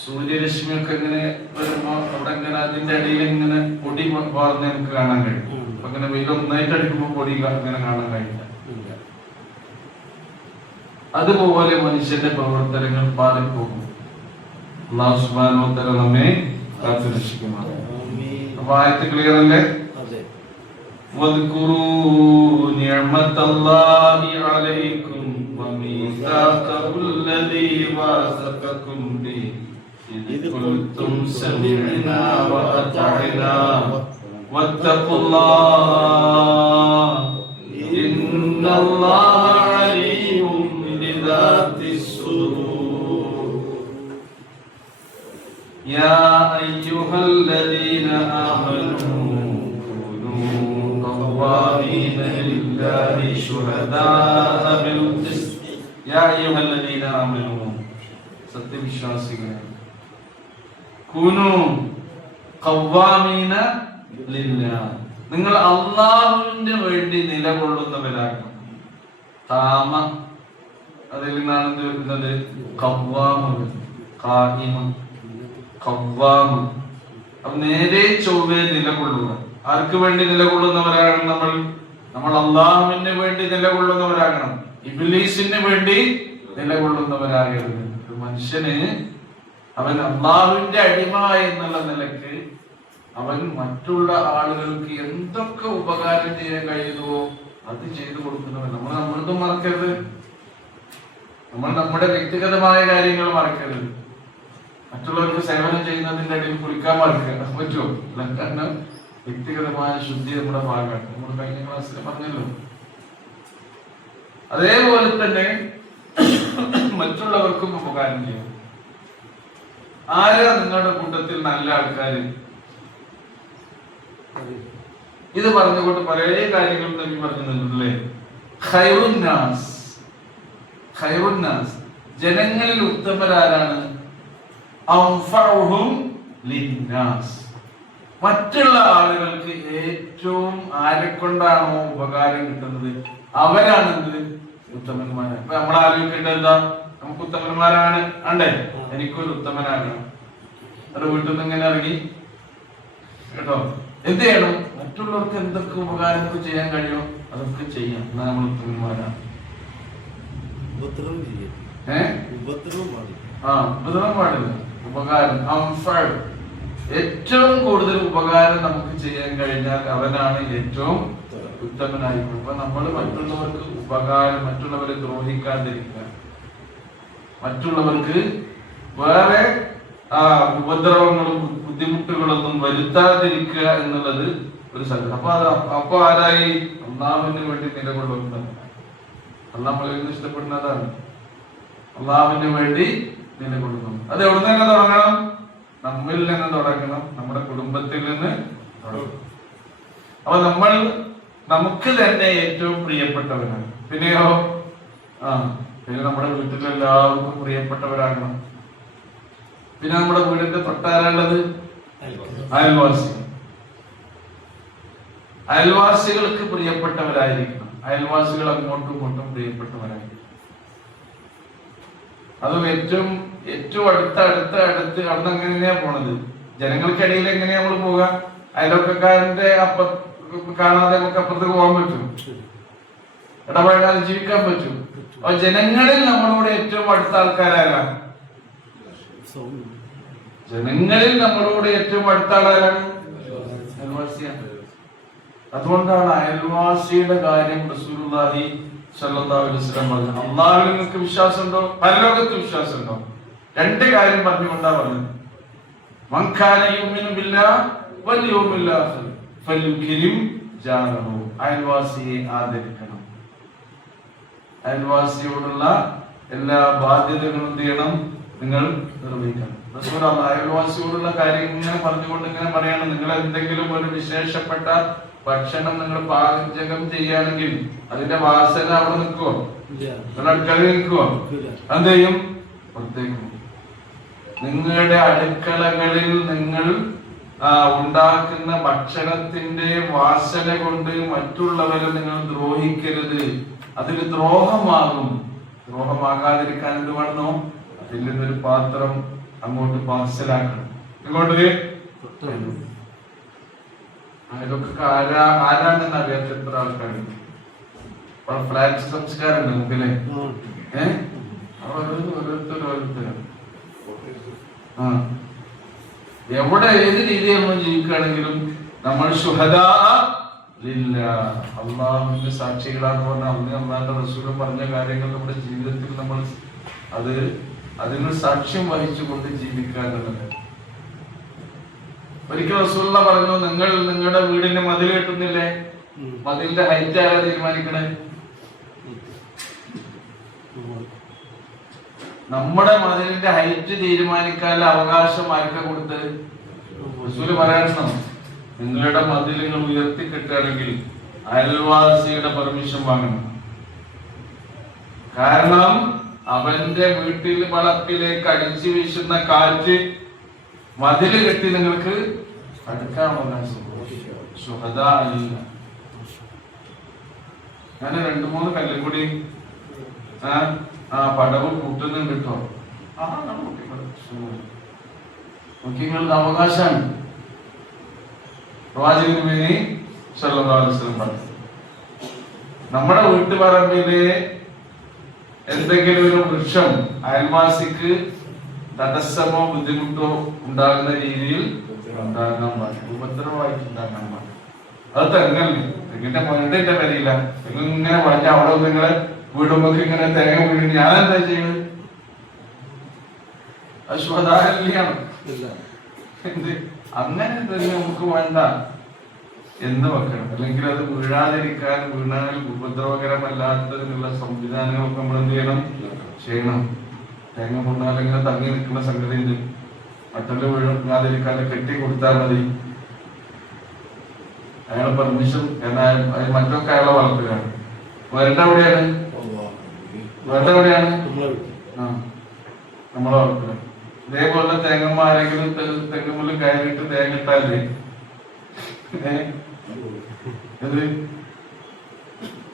സൂര്യരശ്മി ഒക്കെ ഇങ്ങനെ വരുമ്പോ അവിടെ ഇങ്ങനെ അതിന്റെ അടിയിൽ ഇങ്ങനെ പൊടി പോർന്ന് നമുക്ക് കാണാൻ കഴിയും. അപ്പൊ ഇങ്ങനെ വെയിൽ ഒന്നായിട്ട് അടിക്കുമ്പോ പൊടി ഇങ്ങനെ കാണാൻ കഴിയില്ല. അതുപോലെ മനുഷ്യന്റെ പ്രവർത്തനങ്ങൾ പാറിപ്പോകും. അല്ലാഹു സുബ്ഹാനഹു വ തആല നമ്മെ കാത്തുരക്ഷിക്കുമാറാകട്ടെ. അപ്പൊ ആയത്ത് ക്ലിയർ അല്ലേ? വദ്കുറൂ നിഅമത്തല്ലാഹി അലൈക്കും വമീസാഖഹുല്ലദീ വാസഖകും ബിഹി ഇദ് ഖുൽതും സമിഅനാ വഅതഅനാ വത്തഖുല്ലാഹ ഇന്നല്ലാഹ അലീമും ബിദാത്തിസ് സുദൂർ. യാ അയ്യുഹല്ലദീന ആമനൂ قوامين لله شهداء بالقسط. يا أيها الذين آمنوا സത്യവിശ്വാസികളെ കൂനു ഖവ്വാമീന ലില്ലാഹ്, നിങ്ങൾ അല്ലാഹുവിന്റെ വേണ്ടി നിലകൊള്ളുന്നവരാകണം. ഖാമ അതിൽ നിന്നാണ് എന്ത് വരുന്നത്? ഖവ്വാമ്, ഖായിമ, ഖവ്വാമ്. അപ്പൊ നേരെ ചൊവ്വേ നിലകൊള്ളുക. ആർക്ക് വേണ്ടി നിലകൊള്ളുന്നവരാകണം? നമ്മൾ അള്ളാഹുവിന് വേണ്ടി നിലകൊള്ളുന്നവരാകണം. ഇബ്ലീസിന് വേണ്ടി നിലകൊള്ളുന്നവരാകരുത്. മനുഷ്യന് അവൻ അള്ളാഹുവിന്റെ അടിമ എന്നുള്ള നിലക്ക് അവൻ മറ്റുള്ള ആളുകൾക്ക് എന്തൊക്കെ ഉപകാരം ചെയ്യാൻ കഴിയുന്നുവോ അത് ചെയ്തു കൊടുക്കുന്നവൻ. നമ്മളതും മറക്കരുത്. നമ്മൾ നമ്മുടെ വ്യക്തിഗതമായ കാര്യങ്ങൾ മറക്കരുത്. മറ്റുള്ളവർക്ക് സേവനം ചെയ്യുന്നതിന്റെ ഇടയിൽ കുളിക്കാൻ മറക്കുക പറ്റുമോ? കാരണം വ്യക്തിഗതമായ ശുദ്ധി നമ്മുടെ ഭാഗമാണ്. നമ്മൾ കഴിഞ്ഞ ക്ലാസ്സിൽ പറഞ്ഞല്ലോ. അതേപോലെ തന്നെ മറ്റുള്ളവർക്കും ഉപകാരം ചെയ്യും. ആരാ നിങ്ങളുടെ കൂട്ടത്തിൽ നല്ല ആൾക്കാര്? ഇത് പറഞ്ഞുകൊണ്ട് പല കാര്യങ്ങളും നബി പറഞ്ഞു തന്നിട്ടില്ലേ? ഖൈറുന്നാസ്, ഖൈറുന്നാസ്, ജനങ്ങളിൽ ഉത്തമരാരാണ്? അൻഫഉഹും ലിന്നാസ്, മറ്റുള്ള ആളുകൾക്ക് ഏറ്റവും ആരെക്കൊണ്ടാണോ ഉപകാരം കിട്ടുന്നത് അവരാണ് എന്ത്? ഉത്തമന്മാരാണ്. ഇപ്പൊ നമ്മൾ ആലോചിക്കേണ്ടത് എന്താ? നമുക്ക് ഉത്തമന്മാരാണ് അണ്ടേ, എനിക്കൊരു ഉത്തമനാകണം. അത് വീട്ടിൽ നിന്ന് ഇങ്ങനെ ഇറങ്ങി കേട്ടോ എന്ത് ചെയ്യണം? മറ്റുള്ളവർക്ക് എന്തൊക്കെ ഉപകാരമൊക്കെ ചെയ്യാൻ കഴിയുമോ അതൊക്കെ ചെയ്യാം. എന്നാ നമ്മൾ ഉത്തമന്മാരാണ്. ഉപദ്രവം പാടില്ല. ഉപകാരം, ഏറ്റവും കൂടുതൽ ഉപകാരം നമുക്ക് ചെയ്യാൻ കഴിഞ്ഞാൽ അവനാണ് ഏറ്റവും ഉത്തമനായിരിക്കും. അപ്പൊ നമ്മൾ മറ്റുള്ളവർക്ക് ഉപകാരം, മറ്റുള്ളവരെ ദ്രോഹിക്കാതിരിക്കുക, മറ്റുള്ളവർക്ക് വേറെ ഉപദ്രവങ്ങളും ബുദ്ധിമുട്ടുകളൊന്നും വരുത്താതിരിക്കുക എന്നുള്ളത് ഒരു സംഗതി. അപ്പൊ ആരായി? അള്ളാഹുവിന് വേണ്ടി നിലകൊള്ളുന്നത്. അള്ളാഹ് നമ്മളിൽ നിന്ന് ഇഷ്ടപ്പെടുന്നതാണ്. അള്ളാഹുവിന് വേണ്ടി നിലകൊള്ളുന്നു. അത് എവിടെ നിന്ന് തുടങ്ങണം? നമ്മിൽ നിന്ന് തുടങ്ങണം, നമ്മുടെ കുടുംബത്തിൽ നിന്ന് തുടങ്ങണം. അപ്പൊ നമ്മൾ നമുക്ക് തന്നെ ഏറ്റവും പ്രിയപ്പെട്ടവരാണ്. പിന്നെയോ പിന്നെ നമ്മുടെ വീട്ടിലെല്ലാവർക്കും പ്രിയപ്പെട്ടവരാകണം. പിന്നെ നമ്മുടെ വീടിന്റെ തൊട്ടാരുള്ളത് അയൽവാസികൾ. അയൽവാസികൾക്ക് പ്രിയപ്പെട്ടവരായിരിക്കണം. അയൽവാസികൾ അങ്ങോട്ടും ഇങ്ങോട്ടും പ്രിയപ്പെട്ടവരായിരിക്കണം. അതും ഏറ്റവും അടുത്ത് എങ്ങനെയാ പോണത്? ജനങ്ങൾക്കിടയിൽ എങ്ങനെയാ നമ്മൾ പോവുക? അയൽവക്കക്കാരന്റെ കാണാതെ നമുക്ക് അപ്പുറത്തേക്ക് പോകാൻ പറ്റും, ഇടപഴകാതെ ജീവിക്കാൻ പറ്റും. അപ്പൊ ജനങ്ങളിൽ നമ്മളോട് ഏറ്റവും അടുത്ത ആൾക്കാരാരാണ്? ജനങ്ങളിൽ നമ്മളോട് ഏറ്റവും അടുത്ത ആളാരാണ്? അയൽവാസിയാണ്. അതുകൊണ്ടാണ് അയൽവാസിയുടെ കാര്യം റസൂലുള്ളാഹി സ്വല്ലല്ലാഹു അലൈഹി വസല്ലം പറഞ്ഞു. അല്ലാഹുവിൽ നിങ്ങൾക്ക് വിശ്വാസമുണ്ടോ? പരലോകത്ത് വിശ്വാസമുണ്ടോ? രണ്ട് കാര്യം പറഞ്ഞുകൊണ്ടാ പറഞ്ഞത്. മൻ കാന യുമിനു ബില്ലാഹി വൽ യൗമിൽ ആഖിർ ഫൽയുക്രിം ജാറഹു. അയൽവാസിയെ ആദരിക്കണം. അയൽവാസിയോടുള്ള എല്ലാ ബാധ്യതകളും എന്ത് ചെയ്യണം? നിങ്ങൾ നിർവഹിക്കണം. റസൂലുള്ളാഹി അയൽവാസിയോടുള്ള കാര്യം ഇങ്ങനെ പറഞ്ഞുകൊണ്ട് ഇങ്ങനെ പറയാണ്, നിങ്ങൾ എന്തെങ്കിലും ഒരു വിശേഷപ്പെട്ട ഭക്ഷണം നിങ്ങൾ പാചകം ചെയ്യുകയാണെങ്കിൽ അതിന്റെ വാസന അവിടെ നിൽക്കുവോ? അടുക്കളയിൽ നിൽക്കുവോ? എന്ത് ചെയ്യും? പുറത്തേക്ക്. നിങ്ങളുടെ അടുക്കളകളിൽ നിങ്ങൾ ഉണ്ടാക്കുന്ന ഭക്ഷണത്തിന്റെ വാസന കൊണ്ട് മറ്റുള്ളവരെ നിങ്ങൾ ദ്രോഹിക്കരുത്. അതൊരു ദ്രോഹമാകും. ദ്രോഹമാകാതിരിക്കാൻ എന്ത് വേണോ? അതിൽ നിന്നൊരു പാത്രം അങ്ങോട്ട് പാർസലാക്കണം. ഇങ്ങോട്ട് ഇതൊക്കെ ആരാണെന്ന് അറിയാത്ത എത്ര ആൾക്കാരുണ്ട്. ഫ്ലാറ്റ് സംസ്കാരം ഉണ്ട് മുമ്പിലെ. ഓരോരുത്തരും എവിടെ ഏത് രീതിയിൽ നമ്മൾ ജീവിക്കുകയാണെങ്കിലും നമ്മൾ ശുഹദാ ലില്ലാഹ്, അള്ളാഹുവിന്റെ സാക്ഷികളാന്ന് പറഞ്ഞാൽ അള്ളാഹുവിന്റെ റസൂലും പറഞ്ഞ കാര്യങ്ങൾ നമ്മുടെ ജീവിതത്തിൽ നമ്മൾ അതിന് സാക്ഷ്യം വഹിച്ചുകൊണ്ട് ജീവിക്കുക എന്നുള്ളത്. ഒരിക്കൽ റസൂലുള്ള പറഞ്ഞു, നിങ്ങൾ നിങ്ങളുടെ വീടിന്റെ മതിൽ കെട്ടുന്നില്ലേ, മതിലിന്റെ ഹൈറ്റ് ആരാ തീരുമാനിക്കണേ? നമ്മുടെ മതിലിന്റെ ഹൈറ്റ് തീരുമാനിക്കാനുള്ള അവകാശം ആർക്കാ കൊടുത്തത്? റസൂല് പറയണം, നിങ്ങളുടെ മതിൽ നിങ്ങൾ ഉയർത്തി കെട്ടുകയാണെങ്കിൽ അയൽവാസിയുടെ പെർമിഷൻ വാങ്ങണം. കാരണം അവന്റെ വീട്ടിൽ വളപ്പിലേക്ക് അടിച്ചു വീശുന്ന കാറ്റ് മതില് കെട്ടി നിങ്ങൾക്ക് അടുക്കാനുള്ള ഞാൻ 2-3 കല്ലും കൂടി പടവ് കൂട്ടുന്നുണ്ട് കേട്ടോ. നോക്കിങ്ങളുടെ അവകാശമാണ്. നമ്മുടെ വീട്ടുപറമ്പില് എന്തെങ്കിലും ഒരു വൃക്ഷം അയൽവാസിക്ക് തടസ്സമോ ബുദ്ധിമുട്ടോ ഉണ്ടാകുന്ന രീതിയിൽ ഉണ്ടാകാൻ പാടില്ല, ഉപദ്രവമായിട്ടുണ്ടാകാൻ പാടില്ല. അത് തെങ്ങല്ലേ, തെങ്ങിന്റെ മുരടിന്റെ വരിയില്ല. തെങ്ങിങ്ങനെ വളഞ്ഞ അവിടെ നിങ്ങള് വീടുമ്പൊക്കെ ഇങ്ങനെ തേങ്ങ വീട് ഞാൻ എന്താ ചെയ്യുന്നത്? അശ്വതാരല്യാണ്. എന്ത് അങ്ങനെ തന്നെ നമുക്ക് വേണ്ട എന്ന് വെക്കണം. അല്ലെങ്കിൽ അത് വീഴാതിരിക്കാൻ, വീണാൽ ഉപദ്രവകരമല്ലാത്തതിനുള്ള സംവിധാനങ്ങളൊക്കെ നമ്മൾ എന്ത് ചെയ്യണം. തേങ്ങ കൊണ്ടാൽ ഇങ്ങനെ തങ്ങി നിൽക്കുന്ന സംഗതി ഉണ്ട്. മറ്റുള്ള വീഴാതിരിക്കാൻ കെട്ടി കൊടുത്താൽ മതി. അയാളെ പെർമിഷൻ, മറ്റൊക്കെ അയാളെ വളർത്തുകയാണ്. വരണ്ട എവിടെയാണ്? നമ്മളെ വളർത്തുക. ഇതേപോലെ തേങ്ങന്മാരെങ്കിലും തെങ്ങുമ്പിൽ കയറിയിട്ട് തേങ്ങ ഇട്ടാല്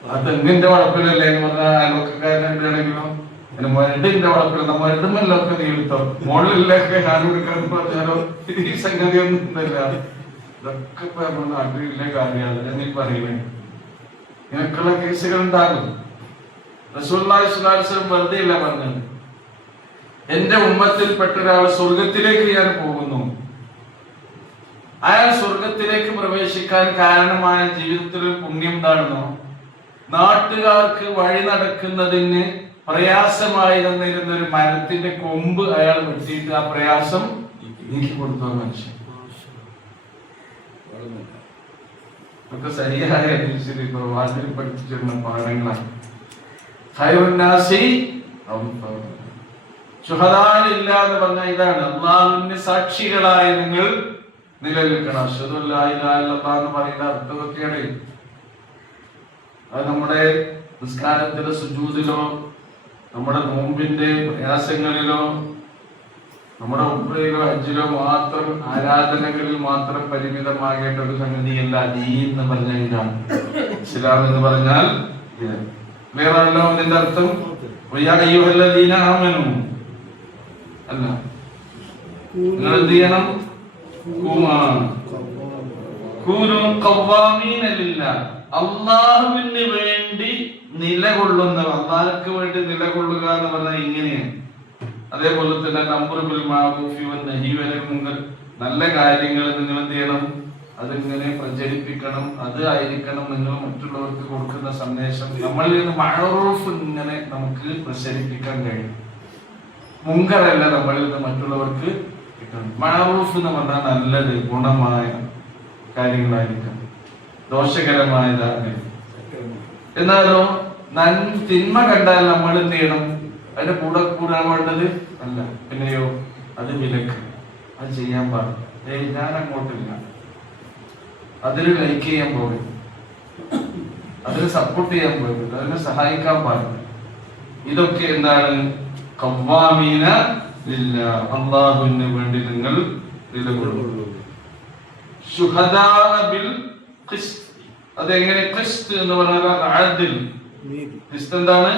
ആ തെങ്ങിന്റെ വളപ്പിലല്ലേ എന്ന് പറഞ്ഞാൽ അയൽവക്കാരനാണെങ്കിലോ പിന്നെ മരടിന്റെ വളപ്പിൽ മരടുമല്ലൊക്കെ നീ എടുത്തോ, മുകളിലൊക്കെ ഞാൻ എടുക്കാന്ന് പറഞ്ഞാലോ ഈ സംഗതി ഒന്നും ഇല്ല. ഇതൊക്കെ ഇപ്പൊ നമ്മുടെ നാട്ടിലെ കാര്യമാണ്. നീ പറയുന്നേ ഇങ്ങനെയൊക്കെയുള്ള കേസുകൾ ഉണ്ടാകും. റസൂലുള്ളാഹി സ്വല്ലല്ലാഹു അലൈഹി വസല്ലം വെറുതെ ഇല്ല പറഞ്ഞത്. എന്റെ ഉമ്മത്തിൽപ്പെട്ട ഒരാൾ സ്വർഗത്തിലേക്ക് ഞാൻ പോകുന്നു, അയാൾ സ്വർഗത്തിലേക്ക് പ്രവേശിക്കാൻ കാരണമായ ജീവിതത്തിൽ ഒരു പുണ്യം എന്താണെന്നോ, നാട്ടുകാർക്ക് വഴി നടക്കുന്നതിന് പ്രയാസമായി തന്നിരുന്ന ഒരു മരത്തിന്റെ കൊമ്പ് അയാൾ വെട്ടിയിട്ട് ആ പ്രയാസം നീക്കി കൊടുത്ത മനുഷ്യൻ. ഒക്കെ ശരിയായ രീതിയിൽ പ്രവാചകൻ പഠിപ്പിച്ചിരുന്ന പാഠങ്ങളാണ്. ശുഹദാഇല്ല എന്ന് പറഞ്ഞാൽ ഇതാണ്, അല്ലാഹുവിന്റെ സാക്ഷികളായ നിങ്ങൾ നിലനിൽക്കണം. അശ്ഹദു അല്ലാ ഇലാഹ ഇല്ലല്ലാഹ് എന്ന് പറയുന്ന അർത്ഥമൊക്കെയാണ്. അത് നമ്മുടെ നിസ്കാരത്തിലെ സുജൂദിലോ നമ്മുടെ നോമ്പിന്റെ പ്രയാസങ്ങളിലോ നമ്മുടെ ഉംറയിലോ ഹജ്ജിലോ മാത്രം ആരാധനകളിൽ മാത്രം പരിമിതമാകേണ്ട ഒരു സംഗതിയല്ല ദീൻ എന്ന് പറഞ്ഞാൽ ഇതാണ്. ഇസ്ലാം എന്ന് പറഞ്ഞാൽ ഇത് വേറെയല്ലോ. അതിന്റെ അർത്ഥം അല്ല, നിങ്ങൾ എന്ത് ചെയ്യണം? അള്ളാഹുവിന് വേണ്ടി നിലകൊള്ളുന്ന, അള്ളാഹുക്ക് വേണ്ടി നിലകൊള്ളുക എന്ന് പറഞ്ഞാൽ ഇങ്ങനെയാണ്. അതേപോലെ തന്നെ അംറു ബിൽ മഅറൂഫി വന്നഹി അനിൽ മുൻകർ, നല്ല കാര്യങ്ങൾ നിങ്ങൾ എന്ത് ചെയ്യണം? അതിങ്ങനെ പ്രചരിപ്പിക്കണം. അത് ആയിരിക്കണം നിങ്ങൾ മറ്റുള്ളവർക്ക് കൊടുക്കുന്ന സന്ദേശം. നമ്മളിൽ നിന്ന് മഅറൂഫ് ഇങ്ങനെ നമുക്ക് പ്രചരിപ്പിക്കാൻ കഴിയും. മുൻകറല്ല നമ്മളിൽ നിന്ന് മറ്റുള്ളവർക്ക് കിട്ടണം. മഅറൂഫ് എന്ന് പറഞ്ഞാൽ നല്ലത്, ഗുണമായ കാര്യങ്ങളായിരിക്കണം, ദോഷകരമായതാണ്. എന്നാലോ തിന്മ കണ്ടാൽ നമ്മൾ എന്ത് ചെയ്യണം? അതിന്റെ കൂടെ കൂടാൻ വേണ്ടത് അല്ല. പിന്നെയോ അത് വിലക്ക്, അത് ചെയ്യാൻ പാടില്ല. ഞാൻ അങ്ങോട്ടില്ല, അതിന് ലൈക്ക് ചെയ്യാൻ പോകരുത്, അതിന് സപ്പോർട്ട് ചെയ്യാൻ പോകരുത്, അതിനെ സഹായിക്കാൻ പാടില്ല. ഇതൊക്കെ എന്താണ്? ഖവ്വാമീന അല്ലാഹുവിന് വേണ്ടി നിങ്ങൾ നിലകൊള്ളുന്നു. ശുഹദാ ബിൽ ഖിസ്ത്, അതെങ്ങനെ ഖിസ്ത് എന്ന് പറഞ്ഞാൽ അദ്ൽ. ഖിസ്ത് എന്താണ്?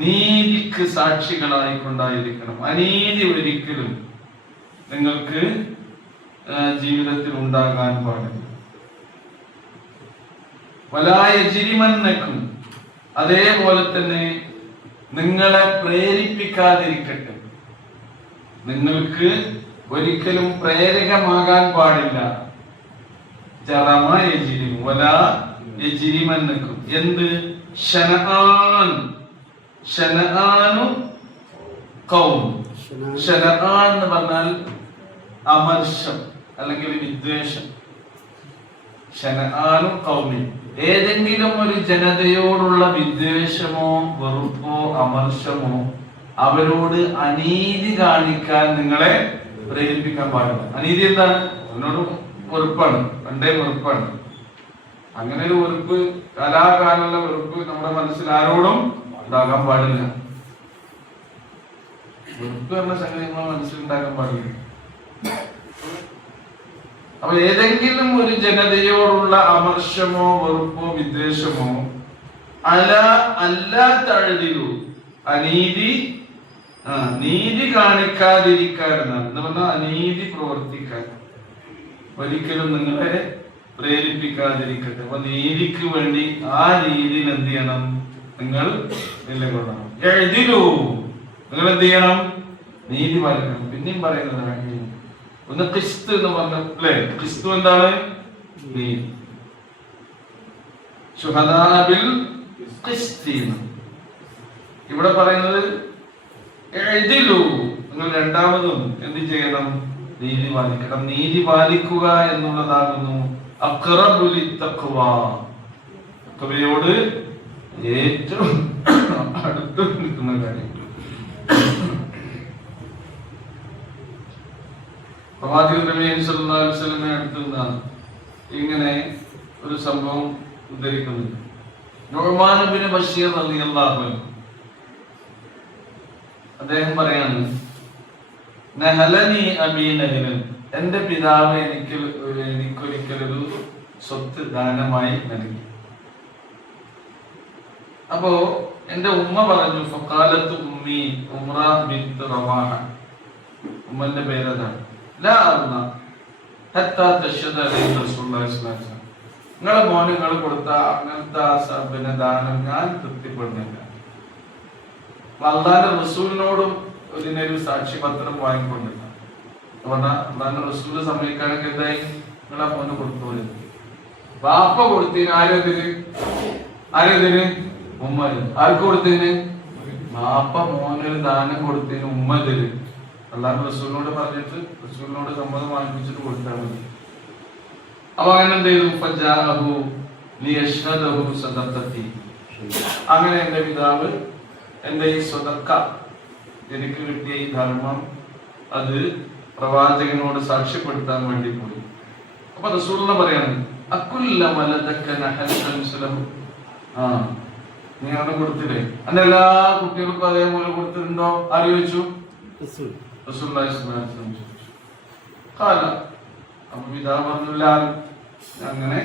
നീതിക്ക് സാക്ഷികളായിക്കൊണ്ടായിരിക്കണം. അനീതി ഒരിക്കലും നിങ്ങൾക്ക് ജീവിതത്തിൽ ഉണ്ടാകാൻ പാടില്ല. വലാ യജ്രിമന്നക്കും, അതേപോലെ തന്നെ നിങ്ങളെ പ്രേരിപ്പിക്കാതിരിക്കട്ടെ. നിങ്ങൾക്ക് ഒരിക്കലും പ്രേരകമാകാൻ പാടില്ല. ജറമ യജ്രിമു വലാ യജ്രിമന്നക്കും. എന്ത്? ശനആൻ, ശനആനു ഖൗം. ശനആൻ എന്ന് പറഞ്ഞാൽ അമർഷം അല്ലെങ്കിൽ വിദ്വേഷം. ശനആനു ഖൗമി, ഏതെങ്കിലും ഒരു ജനതയോടുള്ള വിദ്വേഷമോ വെറുപ്പോ അമർഷമോ അവരോട് അനീതി കാണിക്കാൻ നിങ്ങളെ പ്രേരിപ്പിക്കാൻ പാടില്ല. അനീതി എന്താണ്? അവനോട് വെറുപ്പാണ്, പണ്ടേ വെറുപ്പാണ്. അങ്ങനെ ഒരു വെറുപ്പ്, കലാകാലുള്ള വെറുപ്പ് നമ്മുടെ മനസ്സിൽ ആരോടും ഉണ്ടാകാൻ പാടില്ല. വെറുപ്പ് എന്ന സംഗതി നമ്മുടെ മനസ്സിൽ ഉണ്ടാക്കാൻ പാടില്ല. അപ്പൊ ഏതെങ്കിലും ഒരു ജനതയോടുള്ള അമർഷമോ വെറുപ്പോ വിദ്വേഷമോ അല്ലാത്തഴുതിലു, അനീതി നീതി കാണിക്കാതിരിക്കാൻ എന്ന് പറഞ്ഞാൽ അനീതി പ്രവർത്തിക്കാൻ ഒരിക്കലും നിങ്ങളെ പ്രേരിപ്പിക്കാതിരിക്കട്ടെ. അപ്പൊ നീതിക്ക് വേണ്ടി ആ രീതിയിൽ എന്ത് ചെയ്യണം? നിങ്ങൾ നിലകൊള്ളണം. എഴുതിലൂ, നിങ്ങൾ എന്ത് ചെയ്യണം? നീതി പാലിക്കണം. പിന്നെയും പറയുന്നത് ഒന്ന് ഖിസ്ത് എന്ന് പറഞ്ഞ അല്ലേ? ഖിസ്തു എന്താണ്? നീതി. ശുഹദാ ബിൽ ഖിസ്തി. ഇവിടെ പറയുന്നത് എഴുതിലൂ, നിങ്ങൾ രണ്ടാമതും എന്ത് ചെയ്യണം? നീതി പാലിക്കണം. നീതി പാലിക്കുക എന്നുള്ളതാകുന്നു അഖ്റബു ലിത്തഖ്വ, തഖ്വയോട് ഏറ്റവും അടുത്ത് നിൽക്കുന്ന കാര്യം. പ്രവാചകൻ നബി സല്ലല്ലാഹു അലൈഹി വസല്ലമയെ അടുത്ത് നിന്നാണ് ഇങ്ങനെ ഒരു സംഭവം ഉദ്ധരിക്കുന്നത്. നുഅ്മാൻ ഇബ്നു ബശീർ റളിയല്ലാഹു അൻഹു അദ്ദേഹം പറയാണ്, നഹലനി അബീ നഹലൻ, എന്റെ പിതാവ് എനിക്കൊരിക്കലൊരു സ്വത്ത് ദാനമായി നൽകി. അപ്പോ എന്റെ ഉമ്മ പറഞ്ഞു, ഫഖാലത്തു ഉമ്മി ഉംറ ബിൻത് റവാഹ, ഉമ്മന്റെ പേരതാണ്, ലാ അർന ഹത്താ തശ്ഹദ അലൈഹി റസൂലുള്ളാഹി സ്വല്ലല്ലാഹു അലൈഹി വസല്ലം, നിങ്ങളെ മോന് നിങ്ങൾ കൊടുത്ത അങ്ങനത്തെ ദാനം ഞാൻ തൃപ്തിപ്പെടുന്നില്ല. അല്ലാഹുവിന്റെ റസൂലിനോടും ഇതിനൊരു സാക്ഷ്യപത്രം വാങ്ങിക്കൊണ്ടില്ല. അല്ലാഹുവിന്റെ റസൂല് സമ്മതിക്കുകയാണെങ്കിൽ എന്തായി? നിങ്ങളെ മോന് കൊടുത്തോളൂ. വാപ്പ കൊടുത്തതിന് ആരെതിന്? ഉമ്മ. ആർക്ക് കൊടുത്തതിന്? വാപ്പ മോനൊരു ദാനം കൊടുത്തതിന് ഉമ്മ തരും. അല്ലാഹു റസൂലിനോട് പറഞ്ഞിട്ട് റസൂലിനോട് സമ്മതം വാങ്ങിപ്പിച്ചിട്ട് കൊടുത്താൽ മതി. അപ്പൊ അങ്ങനെ എന്ത് ചെയ്തു? ഫജാഅഹു ലിയശ്ഹദഹു സദഖതി. അങ്ങനെ എന്റെ പിതാവ് എന്റെ ഈ സ്വതക്ക, എനിക്ക് കിട്ടിയ ഈ ധർമ്മം, അത് പ്രവാചകനോട് സാക്ഷ്യപ്പെടുത്താൻ വേണ്ടി പോയി. അപ്പൊ റസൂലുള്ളാഹി പറയാണ്, അക്കുല്ല മലദക നഹൽതൻ സലഹു, നീ അങ്ങനെ കൊടുത്തില്ലേ? അന്റെ എല്ലാ കുട്ടികൾക്കും അതേപോലെ കൊടുത്തിട്ടുണ്ടോ? ആര് ചോദിച്ചു? റസൂലുള്ളാഹി സ്വല്ലല്ലാഹു അലൈഹി വസല്ലം ചോദിച്ചു. കാല, അപ്പൊ പിതാവ് പറഞ്ഞില്ല, അങ്ങനെ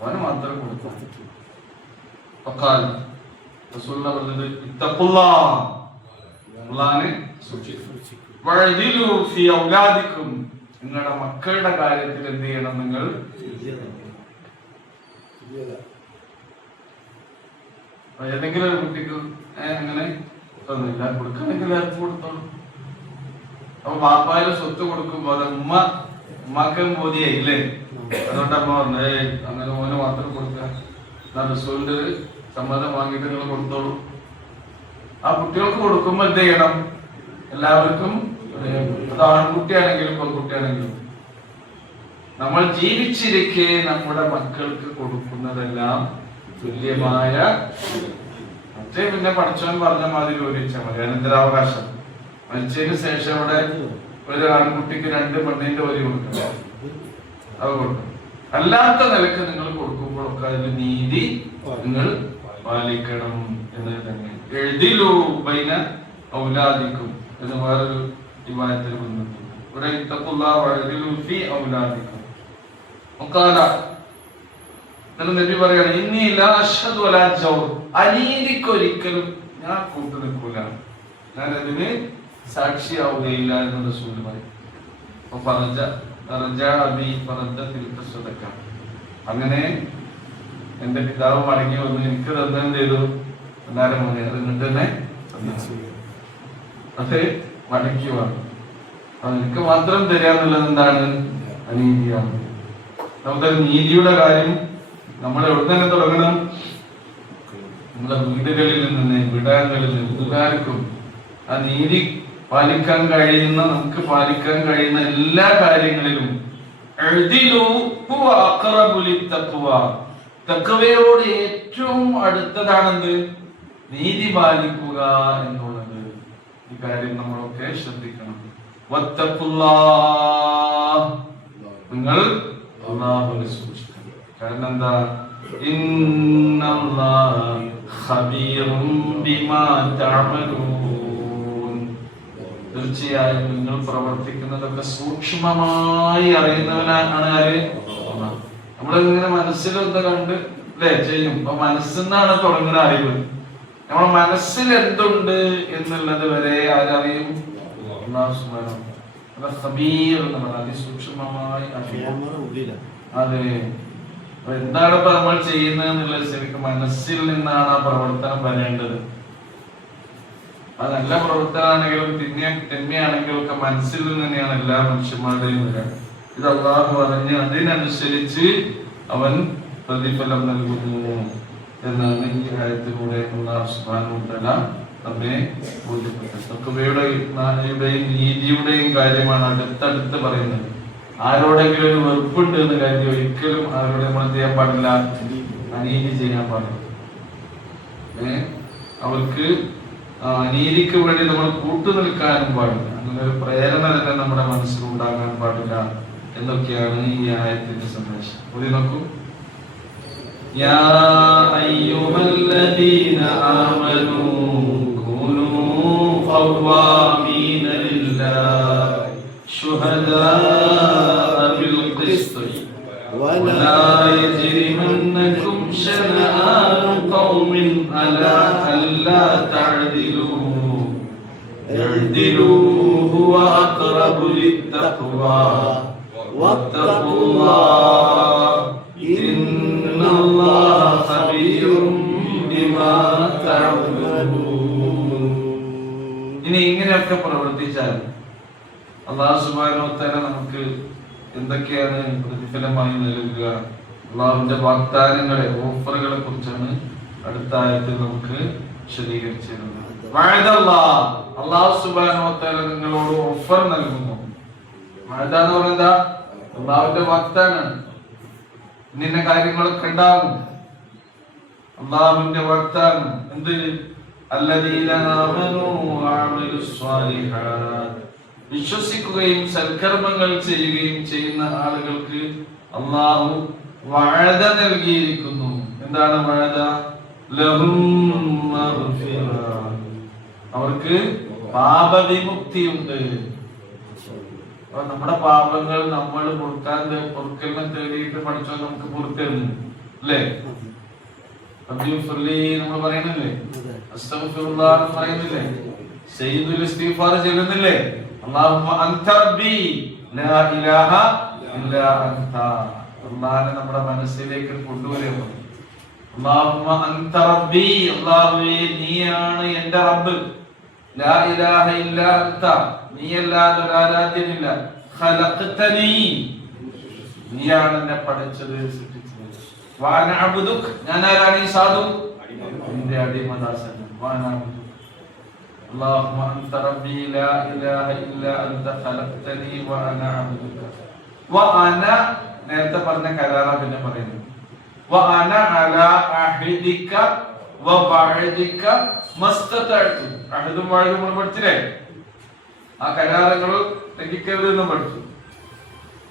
അവന് മാത്രം കൊടുത്തു. ഫഖാല, റസൂലുള്ളാഹി പറഞ്ഞത്, ഇത്തഖുല്ലാഹ്, അല്ലാഹുവിനെ സൂക്ഷിക്കുക. വഅദിലു ഫീ ഔലാദിക്കും, നിങ്ങളുടെ മക്കളുടെ കാര്യത്തിൽ എന്ത് ചെയ്യണം? നിങ്ങൾ ഏതെങ്കിലും ഒരു കുട്ടിക്ക് അങ്ങനെ തന്നില്ല, കൊടുക്കണമെങ്കിൽ എല്ലാവർക്കും കൊടുത്തോളൂ. അപ്പൊ ബാപ്പായുടെ സ്വത്ത് കൊടുക്കുമ്പോ അത് ഉമ്മാക്ക് ബോധിയായില്ലേ? അതുകൊണ്ട് അമ്മ പറഞ്ഞു, അങ്ങനെ മോനെ മാത്രം കൊടുക്കുക, റസൂലിന്റെ സമ്മതം വാങ്ങിയിട്ട് നിങ്ങൾ കൊടുത്തോളൂ. ആ കുട്ടികൾക്ക് കൊടുക്കുമ്പോ എന്ത് ചെയ്യണം? എല്ലാവർക്കും, അത് ആൺകുട്ടിയാണെങ്കിലും പെൺകുട്ടിയാണെങ്കിലും, നമ്മൾ ജീവിച്ചിരിക്കെ നമ്മുടെ മക്കൾക്ക് കൊടുക്കുന്നതെല്ലാം തുല്യമായ, മറ്റേ പിന്നെ പഠിച്ചവൻ പറഞ്ഞ മാതിരി ചോദിച്ചാൽ മതി, അനന്തരാവകാശം. മരിച്ചതിന് ശേഷം അവിടെ ഒരു ആൺകുട്ടിക്ക് 2 പെണ്ണിന്റെ വരി കൊടുക്കണം, അത് കൊടുക്കണം. അല്ലാത്ത നിലക്ക് നിങ്ങൾ കൊടുക്കുമ്പോഴൊക്കെ അതിന് നീതി നിങ്ങൾ പാലിക്കണം എന്ന് തന്നെ. എഴുതിലൂ ബൈന ഔലാദിക്കും എന്ന് വേറൊരു റിവായത്തിൽ വന്നിട്ടുണ്ട്. ഇവിടെ ഇത്തഖുല്ലാഹ വഅദിലു ഫീ ഔലാദിക്കും. വഖാല നബി പറയാണ് ഇന്നി ലാ അഷ്ഹദു വലാ ജൗർ, അനീതിക്കൊരിക്കലും ഞാൻ കൂട്ടു നിൽക്കൂല, ഞാൻ അതിന് സാക്ഷിയാവുകയില്ല എന്ന് റസൂൽ പറയും. അങ്ങനെ എന്റെ പിതാവ് മടങ്ങി വന്നു എനിക്ക് തന്നെ ചെയ്തു എന്നാലും മോനെ അത് ഇങ്ങോട്ട് തന്നെ അത് മടക്കി വന്നു. അത് എനിക്ക് മാത്രം തരാന്നുള്ളത് എന്താണ്? അനീതിയാണ്. നമുക്ക് നീതിയുടെ കാര്യം നമ്മൾ എവിടെ തന്നെ തുടങ്ങണം? നമ്മുടെ വീടുകളിൽ നിന്ന്, വിടാങ്ങളിൽ നിന്ന്, വീട്ടുകാർക്കും ആ നീതി പാലിക്കാൻ കഴിയുന്ന, നമുക്ക് പാലിക്കാൻ കഴിയുന്ന എല്ലാ കാര്യങ്ങളിലും തഖ്വയോട് ഏറ്റവും അടുത്തതാണെന്ത്? നീതി പാലിക്കുക എന്നുള്ളത്. ഈ കാര്യം നമ്മളൊക്കെ ശ്രദ്ധിക്കണം. നിങ്ങൾ അല്ലാഹുവിനെ സൂക്ഷിക്കണം. കാരണം എന്താ? ഇന്നല്ലാഹ ഖബീറും ബിമാ തഅമലൂൻ, തീർച്ചയായും നിങ്ങൾ പ്രവർത്തിക്കുന്നതൊക്കെ സൂക്ഷ്മമായി അറിയുന്നവനാണ് ആര്? നമ്മളിങ്ങനെ മനസ്സിലൊന്ന് കണ്ട് അല്ലെ ചെയ്യും. അപ്പൊ മനസ്സിന്നാണ് തുടങ്ങുന്ന അറിവ്. നമ്മുടെ മനസ്സിൽ എന്തുണ്ട് എന്നുള്ളത് വരെ ആരറിയും? അതിസൂക്ഷ്മമായി അതെ. എന്താണ് ഇപ്പൊ നമ്മൾ ചെയ്യുന്നത് എന്നുള്ളത് ശരിക്കും മനസ്സിൽ നിന്നാണ് ആ പ്രവർത്തനം വരേണ്ടത്. അത് നല്ല പ്രവർത്തനമാണെങ്കിലും തിന്മയാണെങ്കിലും ഒക്കെ മനസ്സിൽ നിന്ന് തന്നെയാണ് എല്ലാ മനുഷ്യന്മാരുടെയും വരിക. ഇത് അല്ലാഹു പറഞ്ഞ് അതിനനുസരിച്ച് അവൻ പ്രതിഫലം നൽകുന്നു എന്നാണ് ഈ ആയത്തിലൂടെ അല്ലാഹു സുബ്ഹാനഹു വ തആല നമ്മെ ബോധ്യപ്പെട്ടത്. തഖ്വയുടെയും നീതിയുടെയും കാര്യമാണ് അടുത്തടുത്ത് പറയുന്നത്. ആരോടെങ്കിലും ഒരു വെറുപ്പുണ്ട് എന്ന് കരുതി ഒരിക്കലും ആരോടെ നമ്മൾ ചെയ്യാൻ പാടില്ല, അനീതി ചെയ്യാൻ പാടില്ല. അവർക്ക് അനീതിക്ക് വേണ്ടി നമ്മൾ കൂട്ടു നിൽക്കാനും പാടില്ല. അങ്ങനെ ഒരു പ്രേരണ തന്നെ നമ്മുടെ മനസ്സിൽ ഉണ്ടാകാൻ പാടില്ല എന്നൊക്കെയാണ് ഈ ആയത്തിന്റെ സന്ദേശം. കൂടി നോക്കൂ. യാ അയ്യുഹല്ലദീന ആമനൂ കൂനൂ ഖവ്വാമീന ലില്ലാഹി ശുഹദാഅ ബിൽ ഖിസ്തി വലാ യജ്രിമന്നകും ശനആനു ഖൗമിൻ അലാ അല്ലാ തഅദിലൂ ഇഅ്ദിലൂ ഹുവ അഖറബു ലിത്തഖ്വാ വത്തഖുല്ലാഹ ഇന്നല്ലാഹ ഖബീറും ബിമാ തഅമലൂൻ. ഇനി ഇങ്ങനെയൊക്കെ പ്രവർത്തിച്ചാൽ അല്ലാഹു സുബ്ഹാനഹു വ തആല നമുക്ക് എന്തൊക്കെയാണ് പ്രതിഫലമായി നൽകുക? അല്ലാഹുവിന്റെ വാഗ്ദാനങ്ങളെ, ഓഫറുകളെ കുറിച്ചാണ് അടുത്ത ആയത്തിൽ നമുക്ക് വിശദീകരിച്ചിരുന്നത്. അല്ലാഹു സുബ്ഹാനഹു വ തആല നിങ്ങളോട് ഓഫർ നൽകുന്നു. വഅദ എന്ന് പറയുന്നത് അല്ലാഹുവിന്റെ വാഗ്ദാനമാണ്. ഇന്ന കാര്യങ്ങളൊക്കെ ഉണ്ടാവും. അല്ലാഹുവിന്റെ വാഗ്ദാനം എന്ത്? അല്ലദീന ആമനൂ വഅമിലുസ് സ്വാലിഹാത്ത്, വിശ്വസിക്കുകയും സൽക്കർമ്മങ്ങൾ ചെയ്യുകയും ചെയ്യുന്ന ആളുകൾക്ക് അല്ലാഹു വഅദ നൽകിയിരിക്കുന്നു. എന്താണ് വഅദ? ലഹും മഗ്ഫിറ, അവർക്ക് പാപവിമുക്തിയുണ്ട്. നമ്മുടെ പാപങ്ങൾ നമ്മൾ പൊറുക്കലിനെ തേടിയിട്ട് പഠിച്ചോ നമുക്ക് പുറത്തിരുന്നു അല്ലേ? നമ്മൾ പറയുന്നില്ലേ? അസ്തഗ്ഫിറുല്ലാഹ് പറയുന്നില്ലേ? സയ്യിദുൽ ഇസ്തിഗ്ഫാർ ചെല്ലുന്നില്ലേ? അല്ലാഹുമ്മ അൻത റബ്ബി ലാ ഇലാഹ ഇല്ലാ അൻത. അല്ലാഹുവിനെ നമ്മുടെ മനസ്സിലേക്ക് കൊണ്ടുവരുക. അല്ലാഹുമ്മ അൻത റബ്ബി, അല്ലാഹുവേ നീയാണ് എൻ്റെ റബ്ബ്. ലാ ഇലാഹ ഇല്ലാ അൻത, നീയല്ലാതെ ഒരു ആരാധ്യനില്ല. ഖലഖ്തനീ, നീയാണ് എന്നെ പഠിച്ചത്, സൃഷ്ടിച്ചത്. വഅന അബ്ദുക, ഞാൻ ആരാണ്? ഈ സാധു നിന്റെ അടിമദാസൻ. വഅന അബ്ദുക അല്ലാഹുമ്മ അൻത റബ്ബി ലാ ഇലാഹ ഇല്ലാ അൻത ഖലഖ്തനീ വഅന അബ്ദുക. വഅന നേരത്തെ പറഞ്ഞ കരാറ പിന്നെ പറയുന്നു. വഅന അലാ അഹദിക വബഅദിക മസ്തതഅതു. അഹദും വഅദും നമ്മൾ പഠിച്ചില്ലേ? ആ കരാറുകൾ ലംഘിക്കരുതെന്ന് പഠിച്ചു.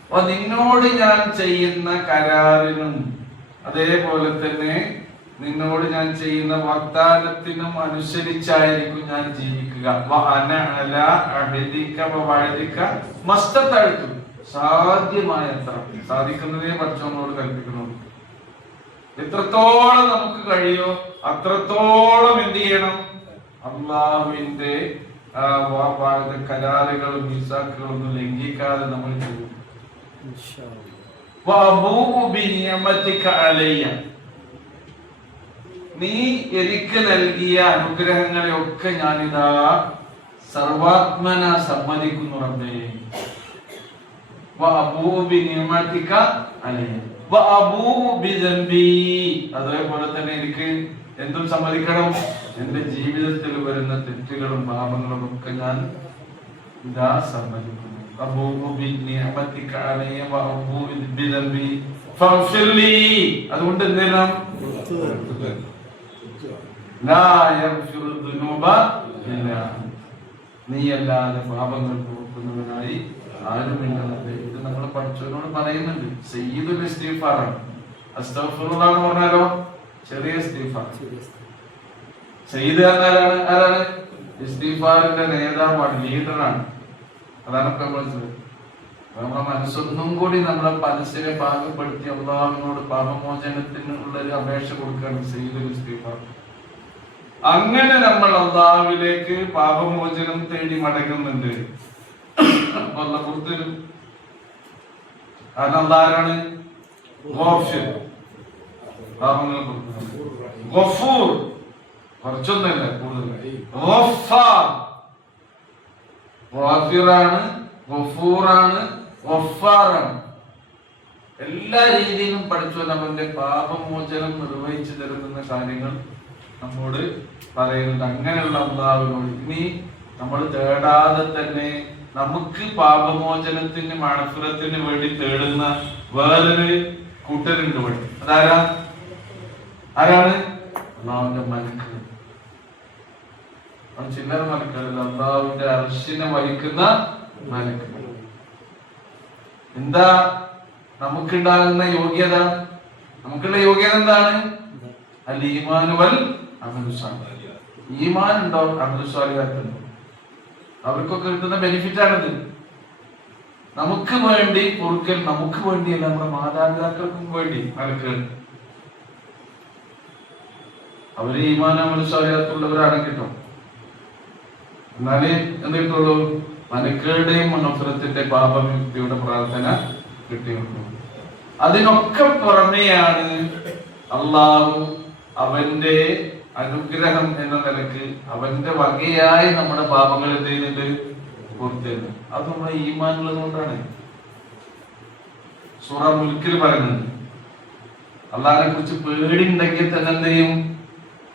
അപ്പൊ നിന്നോട് ഞാൻ ചെയ്യുന്ന കരാറിനും അതേപോലെ തന്നെ നിന്നോട് ഞാൻ ചെയ്യുന്ന വാഗ്ദാനത്തിനും അനുസരിച്ചായിരിക്കും ഞാൻ ജീവിക്കുക. കൽപ്പിക്കുക. സാധ്യമായത്ര, സാധിക്കുന്നതേ പഠിച്ചവനോട് കൽപ്പിക്കുന്നുള്ളൂ. എത്രത്തോളം നമുക്ക് കഴിയോ അത്രത്തോളം എന്ത് ചെയ്യണം? അള്ളാഹുവിന്റെ കരാറുകളും മീസാക്കുകളും ഒന്നും ലംഘിക്കാതെ നമ്മൾ ചെയ്യും. നീ എനിക്ക് നൽകിയ അനുഗ്രഹങ്ങളെ ഒക്കെ ഞാനിതാ സർവാത്മന സമ്മതിക്കുന്നു റബ്ബേ. അതേപോലെ തന്നെ എനിക്ക് എന്തും സമ്മതിക്കണം. എന്റെ ജീവിതത്തിൽ വരുന്ന തെറ്റുകളും പാപങ്ങളും ഒക്കെ ഞാൻ ഇതാ സമ്മതിക്കുന്നു. അതുകൊണ്ട് എന്തെല്ലാം നീയല്ലാതെ പാപങ്ങൾ പൊറുക്കുന്നവനായി ആരുമില്ലെന്നത് ഇത് നമ്മൾ പഠിച്ചവരോട് പറയുന്നുണ്ട്. സയ്യിദുൽ ഇസ്തിഗ്ഫാറാണ്. അസ്തഗ്ഫിറുല്ലാഹ് എന്ന് പറഞ്ഞാലോ ചെറിയ ഇസ്തിഗ്ഫാർ. സയ്യിദ് ആരാണ്? ആരാണ്? ഇസ്തിഗ്ഫാറിന്റെ നേതാവാണ്, ലീഡറാണ്. അതാണ് നമ്മുടെ മനസ്സൊന്നും കൂടി നമ്മുടെ മനസ്സിനെ പാകപ്പെടുത്തി അള്ളാഹുവിനോട് പാപമോചനത്തിനുള്ള ഒരു അപേക്ഷ കൊടുക്കുകയാണ് സയ്യിദുൽ ഇസ്തിഗ്ഫാർ. അങ്ങനെ നമ്മൾ അള്ളാഹുവിലേക്ക് പാപമോചനം തേടി മടങ്ങുന്നുണ്ട്. ആരാണ്? കുറച്ചൊന്നല്ല, കൂടുതൽ. എല്ലാ രീതിയിലും പഠിച്ചു അവന്റെ പാപമോചനം നിർവഹിച്ചു തരുന്ന കാര്യങ്ങൾ നമ്മോട് പറയുന്നുണ്ട്. അങ്ങനെയുള്ള അള്ളാഹുവിനോട് ഇനി നമ്മൾ തേടാതെ തന്നെ നമുക്ക് പാപമോചനത്തിന് മഗ്ഫിറത്തിന് വേണ്ടി തേടുന്ന വേറൊരു കൂട്ടരുണ്ട് ഇവിടെ. അതാരാ? ആരാണ്? അള്ളാഹുവിന്റെ മലക്ക്. ചില്ലറ മലക്കല്ല, അള്ളാഹുവിന്റെ അർശിനെ വഹിക്കുന്ന മലക്ക്. എന്താ നമുക്കുണ്ടാകുന്ന യോഗ്യത? നമുക്കുള്ള യോഗ്യത എന്താണ്? അൽ ഈമാനു വൽ അമലു സാലിഹ്. ഈമാൻ ഉണ്ടോ, അമലു സാലിഹാത്ത് ഉണ്ടോ, അവർക്കൊക്കെ കിട്ടുന്ന ബെനിഫിറ്റ് ആണിത്. നമുക്ക് വേണ്ടി പൊറുക്കൽ, നമുക്ക് വേണ്ടിയല്ല, നമ്മുടെ മാതാപിതാക്കൾക്കും വേണ്ടി മലക്കുകൾ. അവര് ഈമാൻ അമലു സാലിഹാത്തുള്ളവരാണ് കിട്ടും. എന്നാലേ എന്ത് കിട്ടുള്ളൂ? മലക്കുകളുടെയും മഗ്ഫിറത്തിന്റെ പാപവിമുക്തിയുടെ പ്രാർത്ഥന കിട്ടിയുള്ളൂ. അതിനൊക്കെ പുറമെയാണ് അള്ളാഹു അവന്റെ അനുഗ്രഹം എന്ന നിലക്ക് അവന്റെ വകയായി നമ്മുടെ പാപങ്ങൾ എന്ത് ചെയ്യുന്നുണ്ട്? പുറത്തുണ്ട്. അത് നമ്മുടെ ഈമാനുള്ളത് കൊണ്ടാണ്. സൂറ മുൽക്കിൽ പറയുന്നുണ്ട്, അള്ളാഹിനെ കുറിച്ച് പേടിയുണ്ടെങ്കിൽ തന്നെ എന്ത് ചെയ്യും?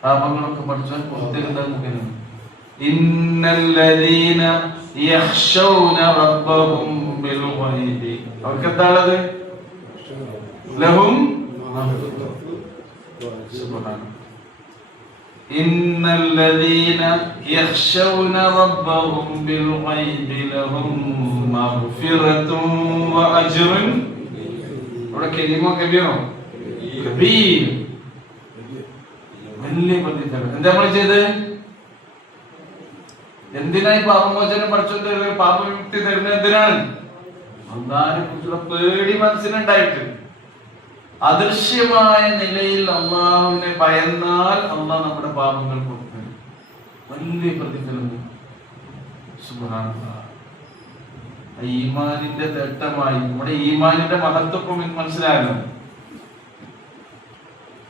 പാപങ്ങളൊക്കെ പഠിച്ചാൽ പുറത്തിരുന്നു. ഇന്നല്ലദീന യഖ്ശൗന റബ്ബഹും ബിൽ ഗൈബി. അവർക്ക് എന്താണത്? ലഹും ഇന്നല്ലദീന യഖ്ശൗന റബ്ബഹും ബിൽ ഗൈബി ലഹും മഗ്ഫിറത്തുൻ വഅജ്റുൻ. ഇവിടെ കലിമ കബീറോ? കബീർ. വലിയ പ്രതിഫലം. എന്താ നമ്മൾ ചെയ്ത്? എന്തിനായി പാപമോചനം പഠിച്ചത്? പാപവിമുക്തി തരുന്നത് എന്തിനാണ്? അള്ളാഹിനെ കുറിച്ചുള്ള പേടി മനസ്സിലുണ്ടായിട്ട് അദൃശ്യമായ നിലയിൽ അള്ളാഹുവിനെ ഭയന്നാൽ അള്ളാഹ് നമ്മുടെ പാപങ്ങൾ കൊടുക്കും. വലിയ പ്രതിഫലം. സുബ്ഹാനല്ലാഹ്. ഈമാനിന്റെ തേട്ടമായി നമ്മുടെ ഈമാനിന്റെ മഹത്വം മനസ്സിലായല്ലോ.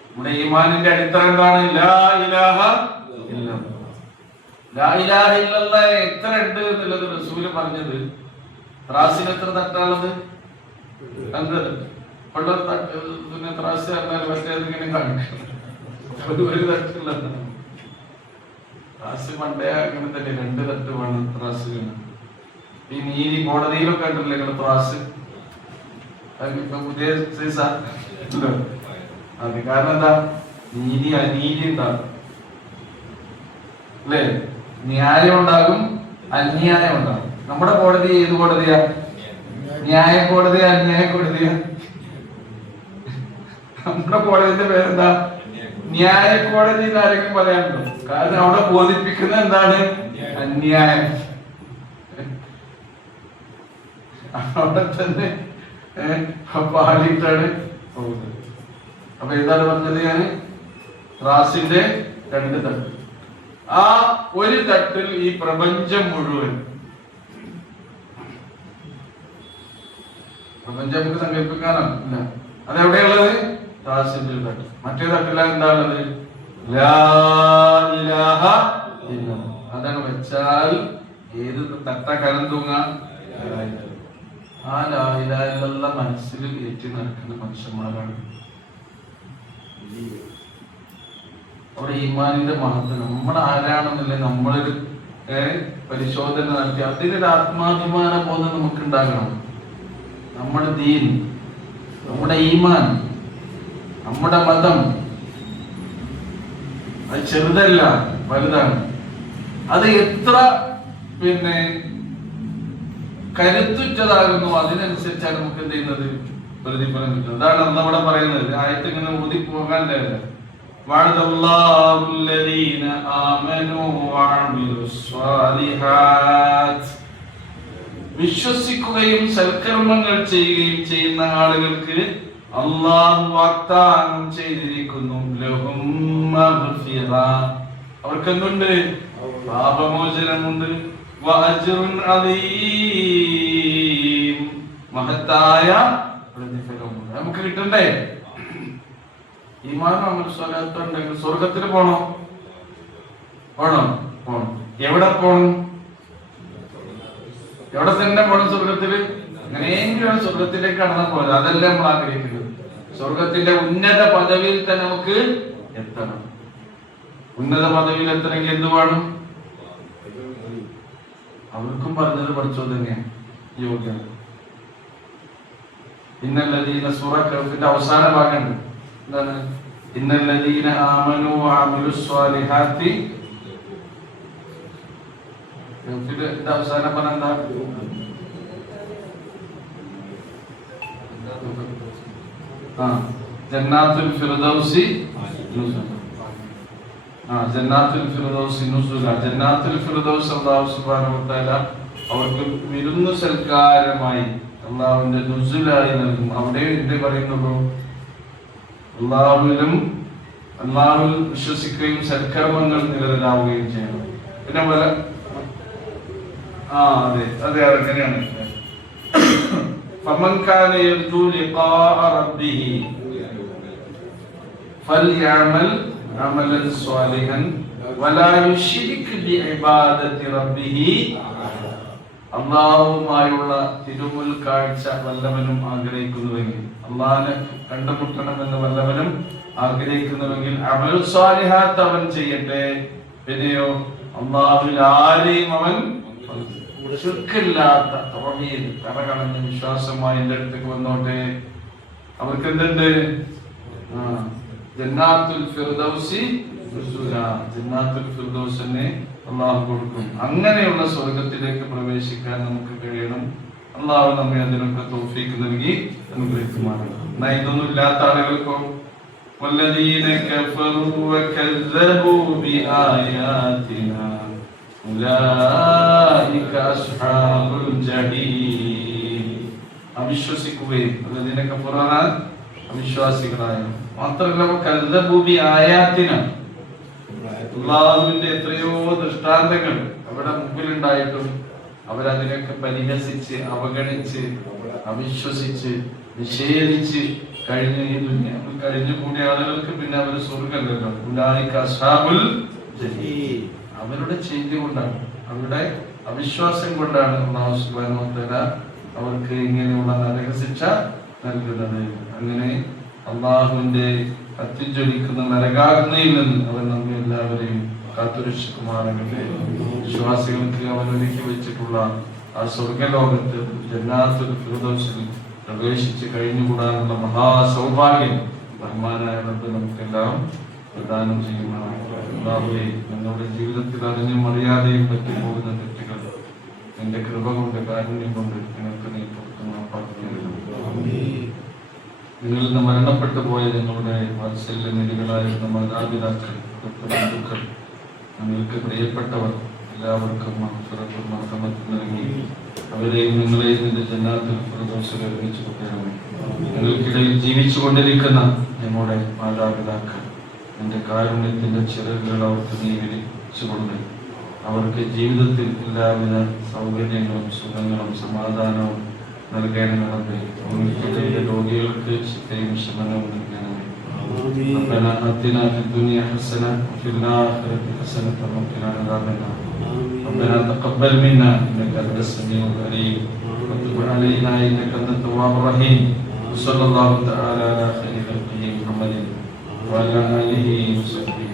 നമ്മുടെ ഈമാനിന്റെ അടിത്തറ എന്താണ്? ലാ ഇലാഹ ഇല്ലല്ലാഹ്. ലാ ഇലാഹ ഇല്ലല്ലാഹ് എത്ര ഉണ്ട് എന്നുള്ളത് റസൂല് പറഞ്ഞത്. ത്രാസിന് എത്ര തട്ടാണത്? 2 പള്ള ത്രാസ് പറഞ്ഞാൽ മറ്റേതിങ്ങനെ കാണിക്കും. ഒരു തട്ടുള്ള ത്രാസ് പണ്ടേ അങ്ങനെ തന്നെ 2 തട്ട് വേണം ത്രാസ്. ഈ നീതി കോടതിയിലൊക്കെ ഉണ്ടല്ലോ ഇങ്ങനെ ത്രാസ്. ഇപ്പൊ പുതിയ അത് കാരണം എന്താ? നീതി അനീതി ഉണ്ടാകും അല്ലേ? ന്യായം ഉണ്ടാകും, അന്യായം ഉണ്ടാകും. നമ്മുടെ കോടതി ഏത് കോടതിയാ? ന്യായ കോടതിയാ, അന്യായ കോടതിയാ? നമ്മുടെ കോടതിന്റെ പേരെന്താ? ന്യായ കോടതി. ആരെങ്കിലും പറയാനുണ്ടോ? കാരണം അവിടെ ബോധിപ്പിക്കുന്ന എന്താണ്? അന്യായം. അവിടെ തന്നെ പാടിയിട്ടാണ് പോകുന്നത്. അപ്പൊ എന്താണ് പറഞ്ഞത് ഞാൻ? ത്രാസിന്റെ 2 തട്ട്. ആ ഒരു തട്ടിൽ ഈ പ്രപഞ്ചം മുഴുവൻ, പ്രപഞ്ചം നമുക്ക് സങ്കല്പിക്കാനാണ് ഇല്ല, അതെവിടെയുള്ളത്? ത്രാസിന്റെ തട്ട്. മറ്റേ തട്ടിലാണ് എന്താ ഉള്ളത്? ലാ ഇലാഹ ഇല്ലല്ലാഹ്. അതാണ് വെച്ചാൽ ഏത് തട്ട കരം തൂങ്ങാൻ? ആ ലാ ഇലാഹ ഇല്ലല്ലാഹ് മനസ്സിൽ ഏറ്റി നടക്കുന്ന മനുഷ്യന്മാരാണ്. അവിടെ ഈമാനിന്റെ മഹത്വം നമ്മൾ ആരാണെന്നില്ല നമ്മളൊരു പരിശോധന നടത്തി അതിനൊരു ആത്മാഭിമാന ബോധം നമുക്ക് ഉണ്ടാകണം. നമ്മുടെ ദീൻ, നമ്മുടെ ഈമാൻ, നമ്മുടെ മതം അത് ചെറുതല്ല, വലുതാണ്. അത് എത്ര കരുത്തുറ്റതാകുന്നു അതിനനുസരിച്ചാണ് നമുക്ക് എന്ത് ചെയ്യുന്നത്? പ്രതിഫലം കിട്ടുന്നത്. അതാണ് നമ്മളവിടെ പറയുന്നത്. ആയത്ത് ഇങ്ങനെ ഊതി പോകാൻ വിശ്വസിക്കുകയും സൽക്കർമ്മങ്ങൾ ചെയ്യുകയും ചെയ്യുന്ന ആളുകൾക്ക് അല്ലാഹു വാഗ്ദാനം ചെയ്തിരിക്കുന്നു ലഹും മഗ്ഫിറ, അവർക്ക് എന്തുണ്ട്? പാപമോചനമുണ്ട്. വഅജ്റുൻ അദീം, മഹത്തായ പ്രതിഫലമുണ്ട്. നമുക്ക് കിട്ടണ്ടേ? ഈമാനും അമൽ സ്വലാത്തും ഉണ്ടെങ്കിൽ സ്വർഗത്തിൽ പോണോ? പോണം. എവിടെ പോണം? എവിടെ തന്നെ പോണം? സ്വർഗത്തില്. അങ്ങനെയെങ്കിലും സ്വർഗത്തിലേക്ക് കടന്നു പോയത് അതല്ല നമ്മൾ ആഗ്രഹിക്കുന്നത്. സ്വർഗത്തിന്റെ ഉന്നത പദവിയിൽ തന്നെ നമുക്ക് എത്തണം. ഉന്നത പദവിയിൽ എത്തണമെങ്കിൽ എന്ത് വേണം? അവർക്കും പറഞ്ഞത് പഠിച്ചോ തന്നെയാണ് യോഗ്യത. ഇന്നല്ലദീന സൂറ കഹ്ഫിന്റെ അവസാന ഭാഗമുണ്ട്. എന്താണ്? ഇന്നല്ലദീന ആമനു വഅമിലുസ് സ്വാലിഹാത്തി. കഹ്ഫിന്റെ അവസാന പറഞ്ഞ എന്താ? ജന്നാത്തുൽ ഫിർദൗസി നുസുല. ജന്നാത്തുൽ ഫിർദൗസി നുസുല. ജന്നാത്തുൽ ഫിർദൗസ് അല്ലാഹു സുബ്ഹാനഹു വ തആല അവർക്ക് വിരുന്നു സൽക്കാരമായി അല്ലാഹുവിന്റെ നുസുലായി നൽകും. അവിടെ എന്ത് പറയുന്നുള്ളൂ? അല്ലാഹുവിൽ വിശ്വസിക്കുകയും സൽക്കർമ്മങ്ങൾ നിരതരാവുകയും ചെയ്യണം. പിന്നെ പോലെ അതെ അങ്ങനെയാണ്. فمن كان يرجو لقاء ربه فليعمل عملا صالحا ولا يشرك بعبادة ربه. അള്ളാഹുമായുള്ള തിരുമുൽ കാഴ്ച വല്ലവനും ആഗ്രഹിക്കുന്നുവെങ്കിൽ, അള്ളാഹിനെ കണ്ടുമുട്ടണമെന്ന് വല്ലവനും ആഗ്രഹിക്കുന്നുവെങ്കിൽ അമൽ സ്വാലിഹാത്ത് അവൻ ചെയ്യട്ടെ. പിന്നെയോ അള്ളാഹുവിൽ ആരെയും അവൻ ശിർക്കില്ലാത്ത തൗഹീദ് കറകളഞ്ഞ വിശ്വാസമായി എൻ്റെ അടുത്തേക്ക് വന്നോട്ടെ. അവർക്ക് എന്തുണ്ട്? ജന്നാത്തുൽ ഫിർദൗസി നുസുല. ജന്നാത്തുൽ ഫിർദൗസിനെ അള്ളാഹു കൊടുക്കും. അങ്ങനെയുള്ള സ്വർഗത്തിലേക്ക് പ്രവേശിക്കാൻ നമുക്ക് കഴിയണം. അള്ളാഹു നമ്മെ അതിനൊക്കെ തൗഫീഖ് നൽകി അനുഗ്രഹിക്കുമാറാകട്ടെ. എന്നാൽ ഇതൊന്നും ഇല്ലാത്ത ആളുകൾക്കോ വല്ലദീന കഫറൂ വകദ്ദബൂ ബിആയാതിനാ ഉലൈക അസ്ഹാബുൽ ജഹീം. അവിശ്വസിക്കുകയും വല്ലദീന കഫറൂ അവിശ്വാസികളായ മാത്രമല്ല കദ്ദബൂ ബിആയാതിനാ, അല്ലാഹുവിന്റെ എത്രയോ ദൃഷ്ടാന്തങ്ങൾ അവിടെ മുമ്പിലുണ്ടായിട്ടും അവരതിനൊക്കെ പരിഹസിച്ച് അവഗണിച്ച് അവിശ്വസിച്ച് നിഷേധിച്ച് കഴിഞ്ഞു കൂടിയ ആളുകൾക്ക് പിന്നെ അവർ സ്വർഗ്ഗമല്ലല്ലോ. ഉലൈക അസ്ഹാബുൽ ജഹീം. അവരുടെ ചെയ്തി കൊണ്ടാണ്, അവരുടെ അവിശ്വാസം കൊണ്ടാണ് അല്ലാഹു സുബ്ഹാനഹു വ തആല അവർക്ക് ഇങ്ങനെയുള്ള നരകശിക്ഷ നൽകുന്നത്. അങ്ങനെ അള്ളാഹുവിന്റെ അത്യുജ്വലിക്കുന്ന നരകാഗ്നിയിൽ നിന്ന് അവൻ നമ്മെ എല്ലാവരെയും കാത്തുരക്ഷിക്കുമാറാകട്ടെ. വിശ്വാസികൾക്ക് അവൻ ഒരുക്കി വെച്ചിട്ടുള്ള ആ സ്വർഗലോകത്ത് ജന്നാത്തുൽ ഫിർദൗസിൽ പ്രവേശിച്ച് കഴിഞ്ഞുകൂടാനുള്ള മഹാസൗഭാഗ്യം റഹ്മാനായ റബ്ബ് നമുക്കെല്ലാം പ്രദാനം ചെയ്യുമാറാകട്ടെ. അല്ലാഹുവേ, നമ്മുടെ ജീവിതത്തിൽ അതിനും അറിയാതെയും പറ്റിപ്പോകുന്ന തെറ്റുകൾ എന്റെ കൃപ കൊണ്ട് കാരുണ്യം കൊണ്ട് നിങ്ങൾക്ക് നീ പുറത്തുനിന്ന് നിങ്ങളിൽ നിന്ന് മരണപ്പെട്ടു പോയ ഞങ്ങളുടെ വാത്സല്യ നിധികളായിരുന്ന മാതാപിതാക്കൾ, ബന്ധുക്കൾ, നിങ്ങൾക്ക് പ്രിയപ്പെട്ടവർ എല്ലാവർക്കും മഗ്ഫിറത്തും മർഹമത്തും നൽകി അവരെയും നിങ്ങളെയും നിന്റെ ജന്നാത്തുൽ ഫിർദൗസിൽ ഒരുമിച്ച് കൊണ്ടുവരണമേ. ഞങ്ങൾക്കിടയിൽ ജീവിച്ചു കൊണ്ടിരിക്കുന്ന ഞങ്ങളുടെ മാതാപിതാക്കൾ നിന്റെ കാരുണ്യത്തിന്റെ ചിറകുകൾ അവർക്ക് നീ വിരിച്ചുകൊണ്ട് അവർക്ക് ജീവിതത്തിൽ എല്ലാവിധ സൗകര്യങ്ങളും സുഖങ്ങളും സമാധാനവും നൽകണമേ. ഞങ്ങൾക്കിടയിലെ രോഗികൾക്ക് ശക്തിയും ശമനവും നൽകണമേ. ربنا آتنا في الدنيا حسنة وفي الآخرة حسنة وقنا عذاب النار. ربنا تقبل منا إنك أنت السميع العليم وتب علينا إنك أنت التواب الرحيم. وصلى الله تعالى على خير خلقه محمد وعلى آله وصحبه